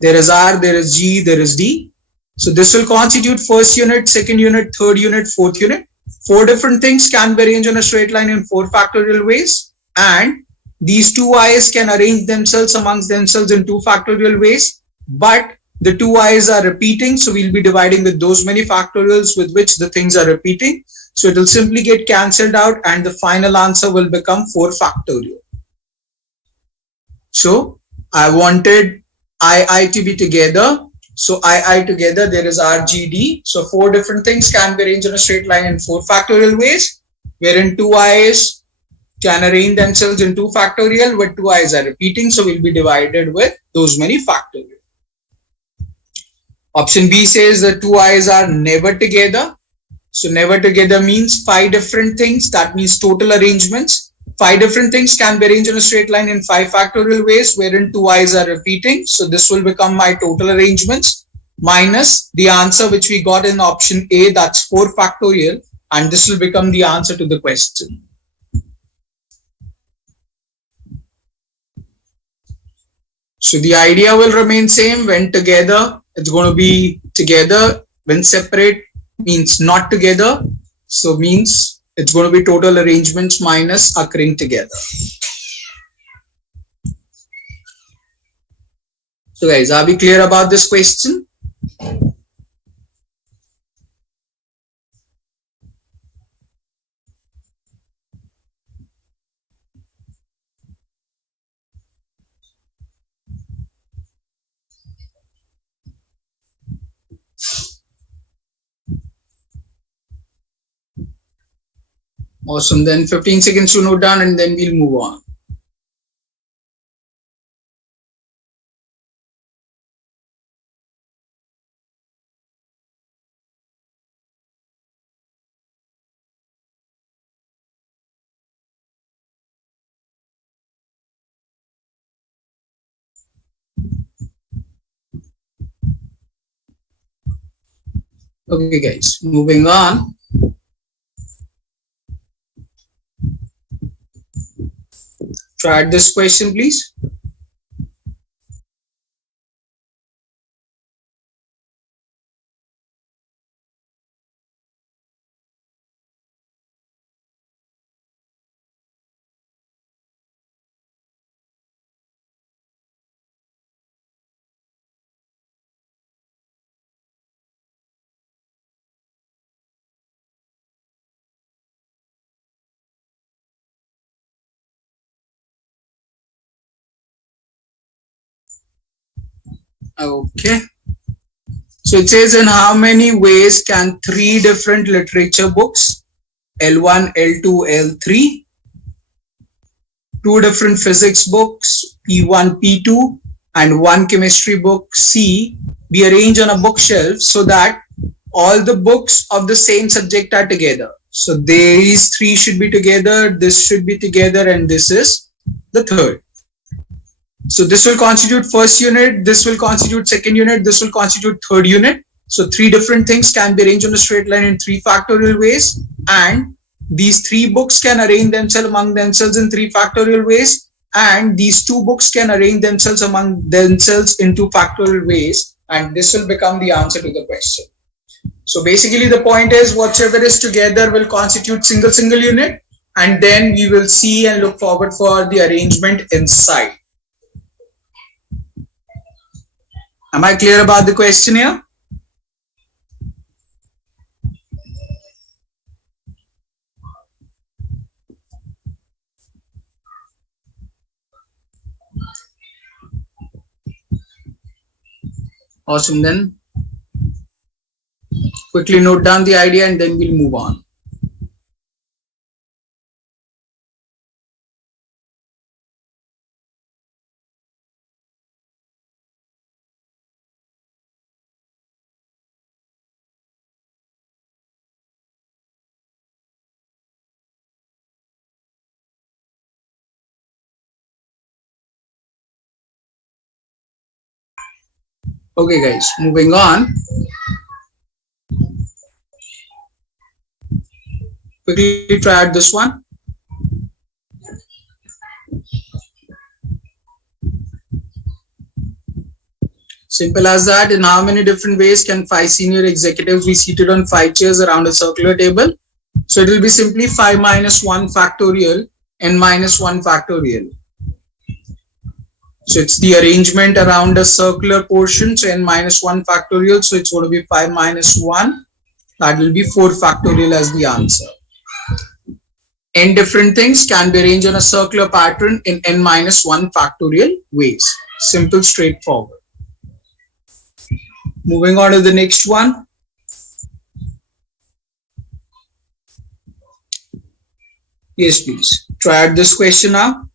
There is R, there is G, there is D. So this will constitute first unit, second unit, third unit, fourth unit. Four different things can be arranged on a straight line in 4 factorial ways. And these two I's can arrange themselves amongst themselves in 2 factorial ways. But the two I's are repeating. So we'll be dividing with those many factorials with which the things are repeating. So it will simply get cancelled out and the final answer will become 4 factorial. So I wanted I to be together. So I together, there is RGD. So 4 different things can be arranged in a straight line in 4 factorial ways, wherein two I's can arrange themselves in 2 factorial, but two I's are repeating. So we'll be divided with those many factorial. Option B says the two I's are never together. So never together means 5 different things. That means total arrangements. 5 different things can be arranged in a straight line in 5 factorial ways, wherein two I's are repeating. So this will become my total arrangements minus the answer which we got in option A, that's 4 factorial, and this will become the answer to the question. So the idea will remain same. When together, it's going to be together. When separate means not together. So means it's going to be total arrangements minus occurring together. So guys, are we clear about this question? Awesome. Then 15 seconds to note down and then we'll move on. Okay guys, moving on. Try this question please. Okay. So it says in how many ways can 3 different literature books, L1, L2, L3, 2 different physics books, P1, P2, and 1 chemistry book, C, be arranged on a bookshelf so that all the books of the same subject are together. So these 3 should be together, this should be together, and this is the third. So this will constitute first unit, this will constitute second unit, this will constitute third unit. So three different things can be arranged on a straight line in 3 factorial ways, and these 3 books can arrange themselves among themselves in 3 factorial ways, and these 2 books can arrange themselves among themselves in 2 factorial ways, and this will become the answer to the question. So basically the point is whatever is together will constitute single unit, and then we will see and look forward for the arrangement inside. Am I clear about the question here? Awesome. Then quickly note down the idea and then we'll move on. Okay guys, moving on. Quickly try out this one. Simple as that. In how many different ways can 5 senior executives be seated on 5 chairs around a circular table? So it will be simply 5 minus 1 factorial n minus 1 factorial. So it's the arrangement around a circular portion, so n minus 1 factorial. So it's going to be 5 minus 1. That will be 4 factorial as the answer. N different things can be arranged on a circular pattern in n minus 1 factorial ways. Simple, straightforward. Moving on to the next one. Yes, please. Try out this question now.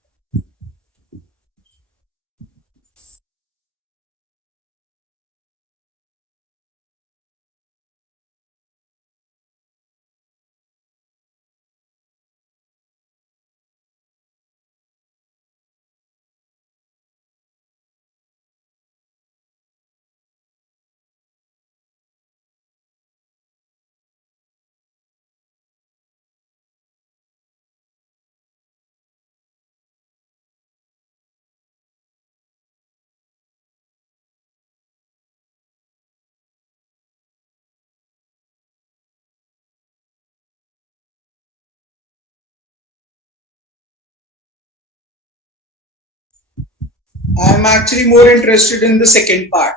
I am actually more interested in the second part.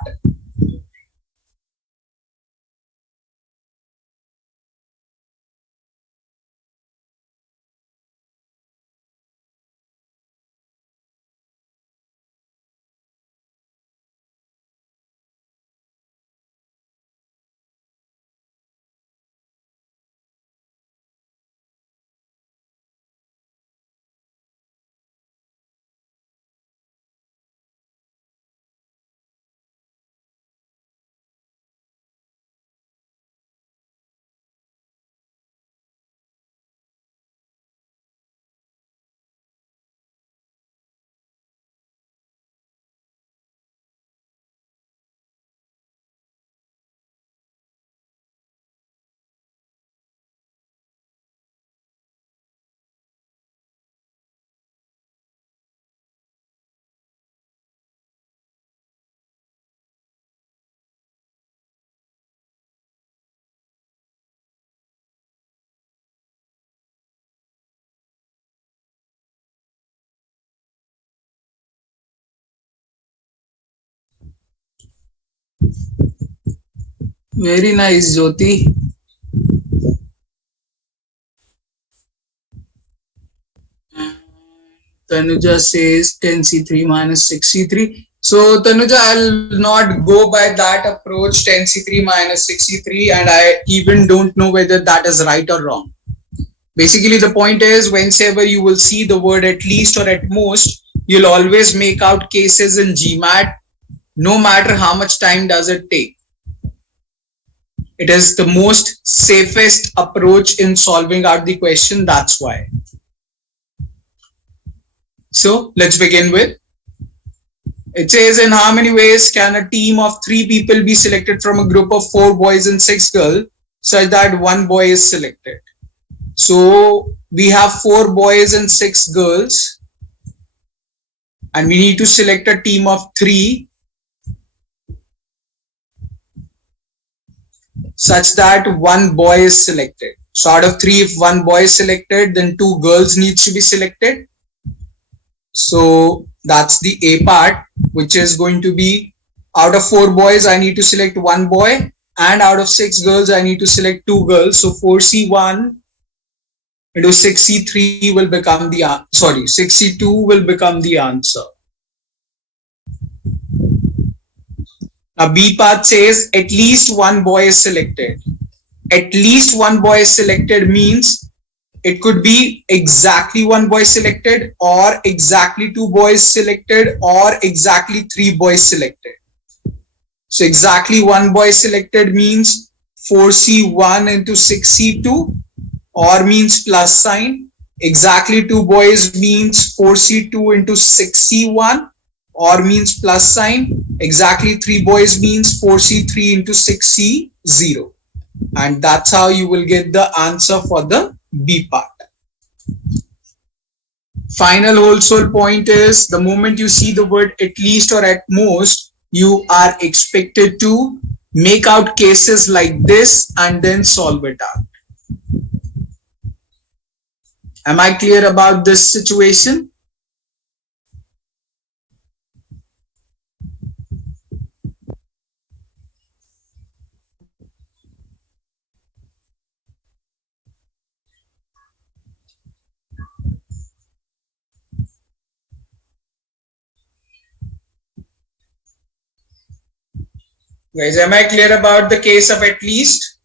Very nice, Jyoti. Tanuja says 10C3 minus 6C3. So Tanuja, I'll not go by that approach, 10C3 minus 6C3, and I even don't know whether that is right or wrong. Basically, the point is, whenever you will see the word at least or at most, you'll always make out cases in GMAT, no matter how much time does it take. It is the most safest approach in solving out the question, that's why. So let's begin with It says, in how many ways can a team of 3 people be selected from a group of 4 boys and 6 girls such that 1 boy is selected? So we have 4 boys and 6 girls, and we need to select a team of 3 such that 1 boy is selected. So out of 3, if 1 boy is selected, then 2 girls needs to be selected. So that's the A part, which is going to be, out of 4 boys I need to select 1 boy, and out of 6 girls I need to select 2 girls. So 4C1 into 6C3 will become the 6C2 will become the answer. Now B part says at least 1 boy is selected. At least 1 boy is selected means it could be exactly 1 boy selected, or exactly 2 boys selected, or exactly 3 boys selected. So exactly 1 boy selected means 4C1 into 6C2, or means plus sign. Exactly 2 boys means 4C2 into 6C1, or means plus sign. Exactly 3 boys means 4C3 into 6C0. And that's how you will get the answer for the B part. Final whole point is, the moment you see the word at least or at most, you are expected to make out cases like this and then solve it out. Am I clear about this situation? Guys, am I clear about the case of at least?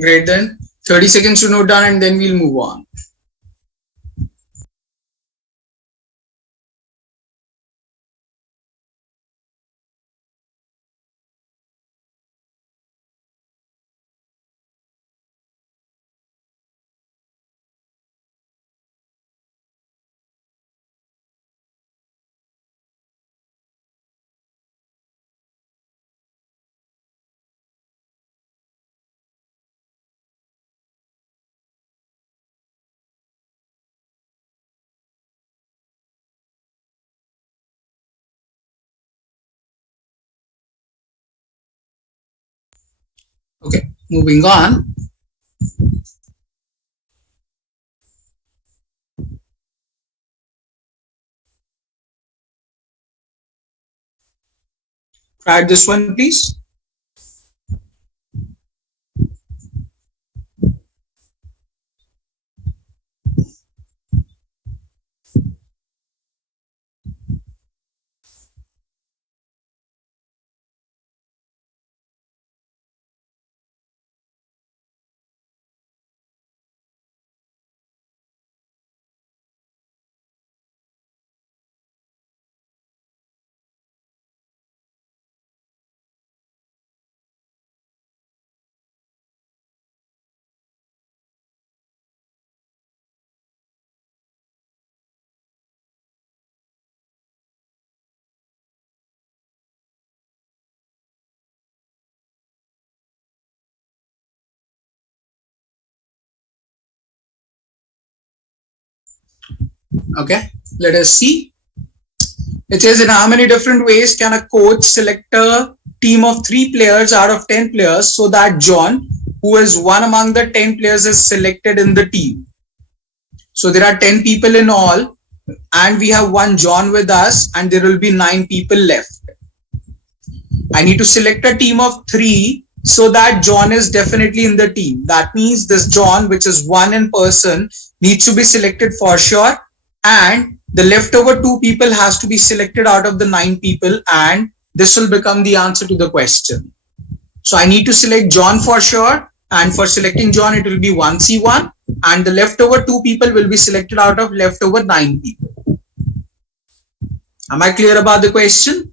Great, then 30 seconds to note down and then we'll move on. Okay, moving on. Try this one, please. Okay, let us see. It says, in how many different ways can a coach select a team of 3 players out of 10 players so that John, who is one among the 10 players, is selected in the team? So there are 10 people in all, and we have one John with us, and there will be 9 people left. I need to select a team of 3 so that John is definitely in the team. That means this John, which is 1 in person, needs to be selected for sure, and the leftover 2 people has to be selected out of the 9 people, and this will become the answer to the question. So I need to select John for sure, and for selecting John it will be 1C1, and the leftover 2 people will be selected out of leftover 9 people. Am I clear about the question?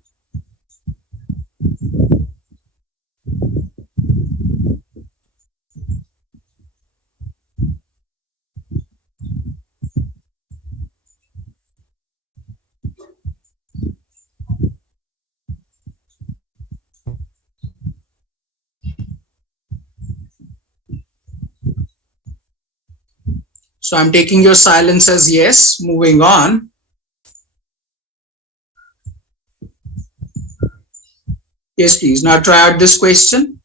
So I'm taking your silence as yes. Moving on. Yes, please. Now try out this question.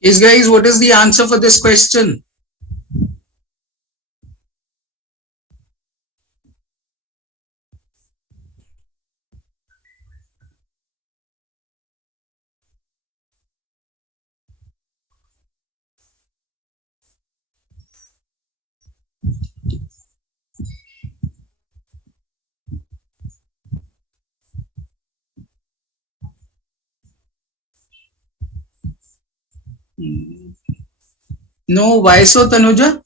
Yes, guys, what is the answer for this question? No, why so, Tanuja?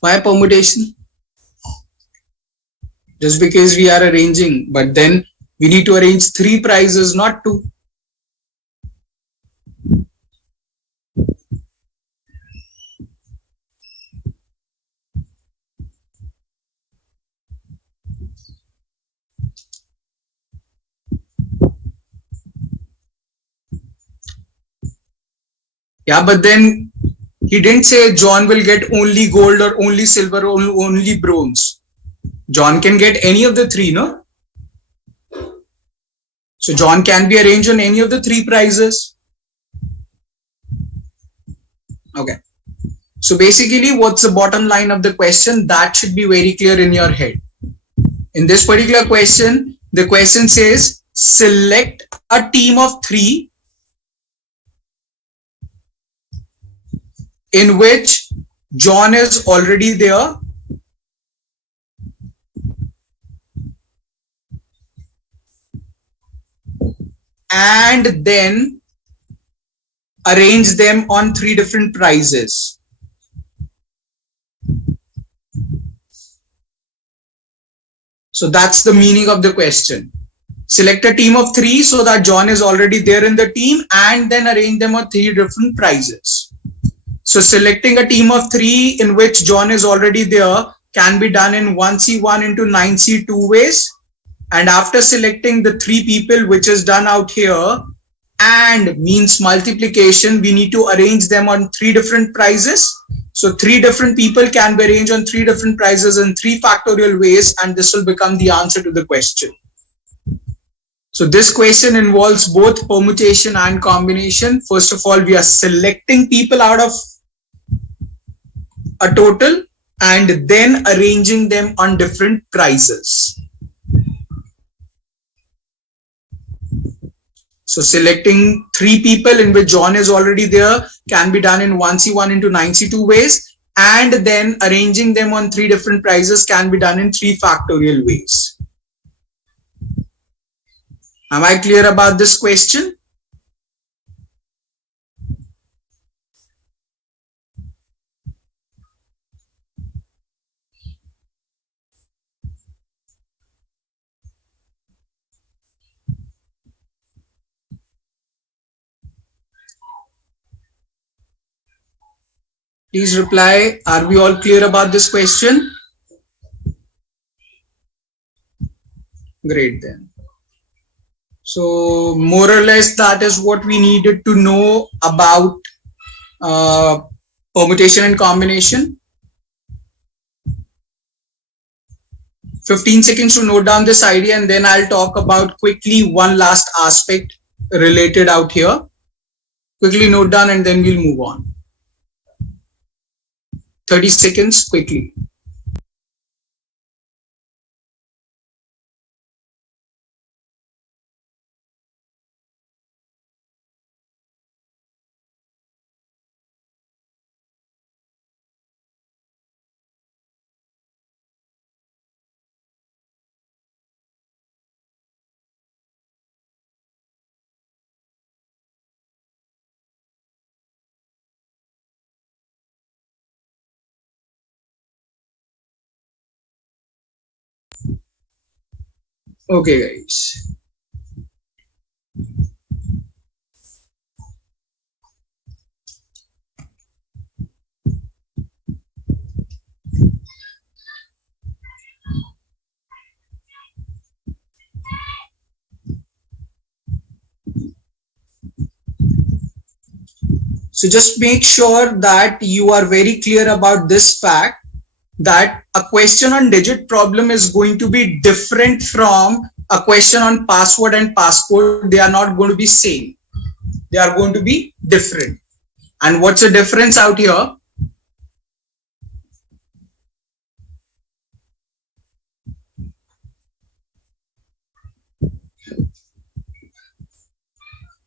Why permutation? Just because we are arranging, but then we need to arrange 3 prizes, not 2. Yeah, but then he didn't say John will get only gold or only silver or only bronze. John can get any of the 3, no? So John can be arranged on any of the 3 prizes. Okay. So basically, what's the bottom line of the question? That should be very clear in your head. In this particular question, the question says select a team of 3 in which John is already there and then arrange them on 3 different prizes. So that's the meaning of the question. Select a team of 3 so that John is already there in the team and then arrange them on 3 different prizes. So selecting a team of 3 in which John is already there can be done in 1C1 into 9C2 ways. And after selecting the 3 people, which is done out here, and means multiplication, we need to arrange them on 3 different prizes. So 3 different people can be arranged on 3 different prizes in 3 factorial ways, and this will become the answer to the question. So this question involves both permutation and combination. First of all, we are selecting people out of a total and then arranging them on different prizes. So selecting 3 people in which John is already there can be done in 1C1 into 9C2 ways, and then arranging them on 3 different prizes can be done in 3 factorial ways. Am I clear about this question? Please reply. Are we all clear about this question? Great then. So more or less that is what we needed to know about permutation and combination. 15 seconds to note down this idea, and then I'll talk about quickly one last aspect related out here. Quickly note down and then we'll move on. 30 seconds quickly. Okay, guys. So just make sure that you are very clear about this fact that a question on digit problem is going to be different from a question on password and passcode. They are not going to be same. They are going to be different. And what's the difference out here?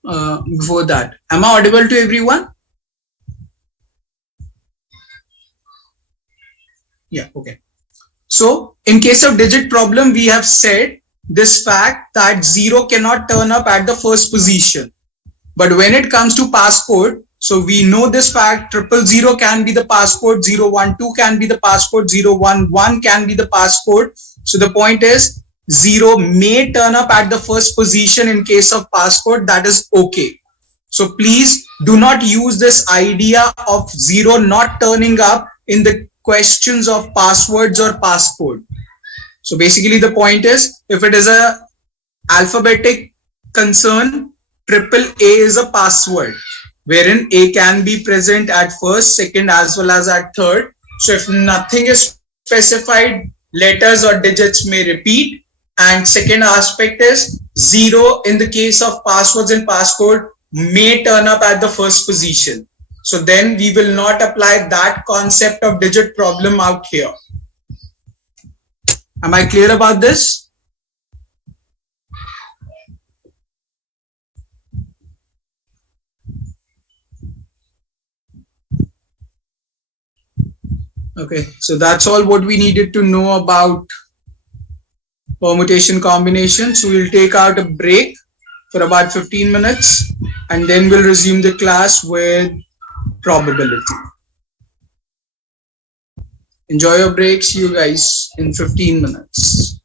Before that, am I audible to everyone? Yeah, okay. So in case of digit problem, we have said this fact that 0 cannot turn up at the first position. But when it comes to passcode, so we know this fact, 000 can be the passcode, 012 can be the passcode, 011 can be the passcode. So the point is 0 may turn up at the first position in case of passcode. That is okay. So please do not use this idea of 0 not turning up in the questions of passwords or passcode. So basically the point is, if it is a alphabetic concern, AAA is a password, wherein A can be present at first, second as well as at third. So if nothing is specified, letters or digits may repeat. And second aspect is 0 in the case of passwords and passcode may turn up at the first position. So then we will not apply that concept of digit problem out here. Am I clear about this? Okay, so that's all what we needed to know about permutation combination. So we'll take out a break for about 15 minutes and then we'll resume the class with probability. Enjoy your break. See you guys in 15 minutes.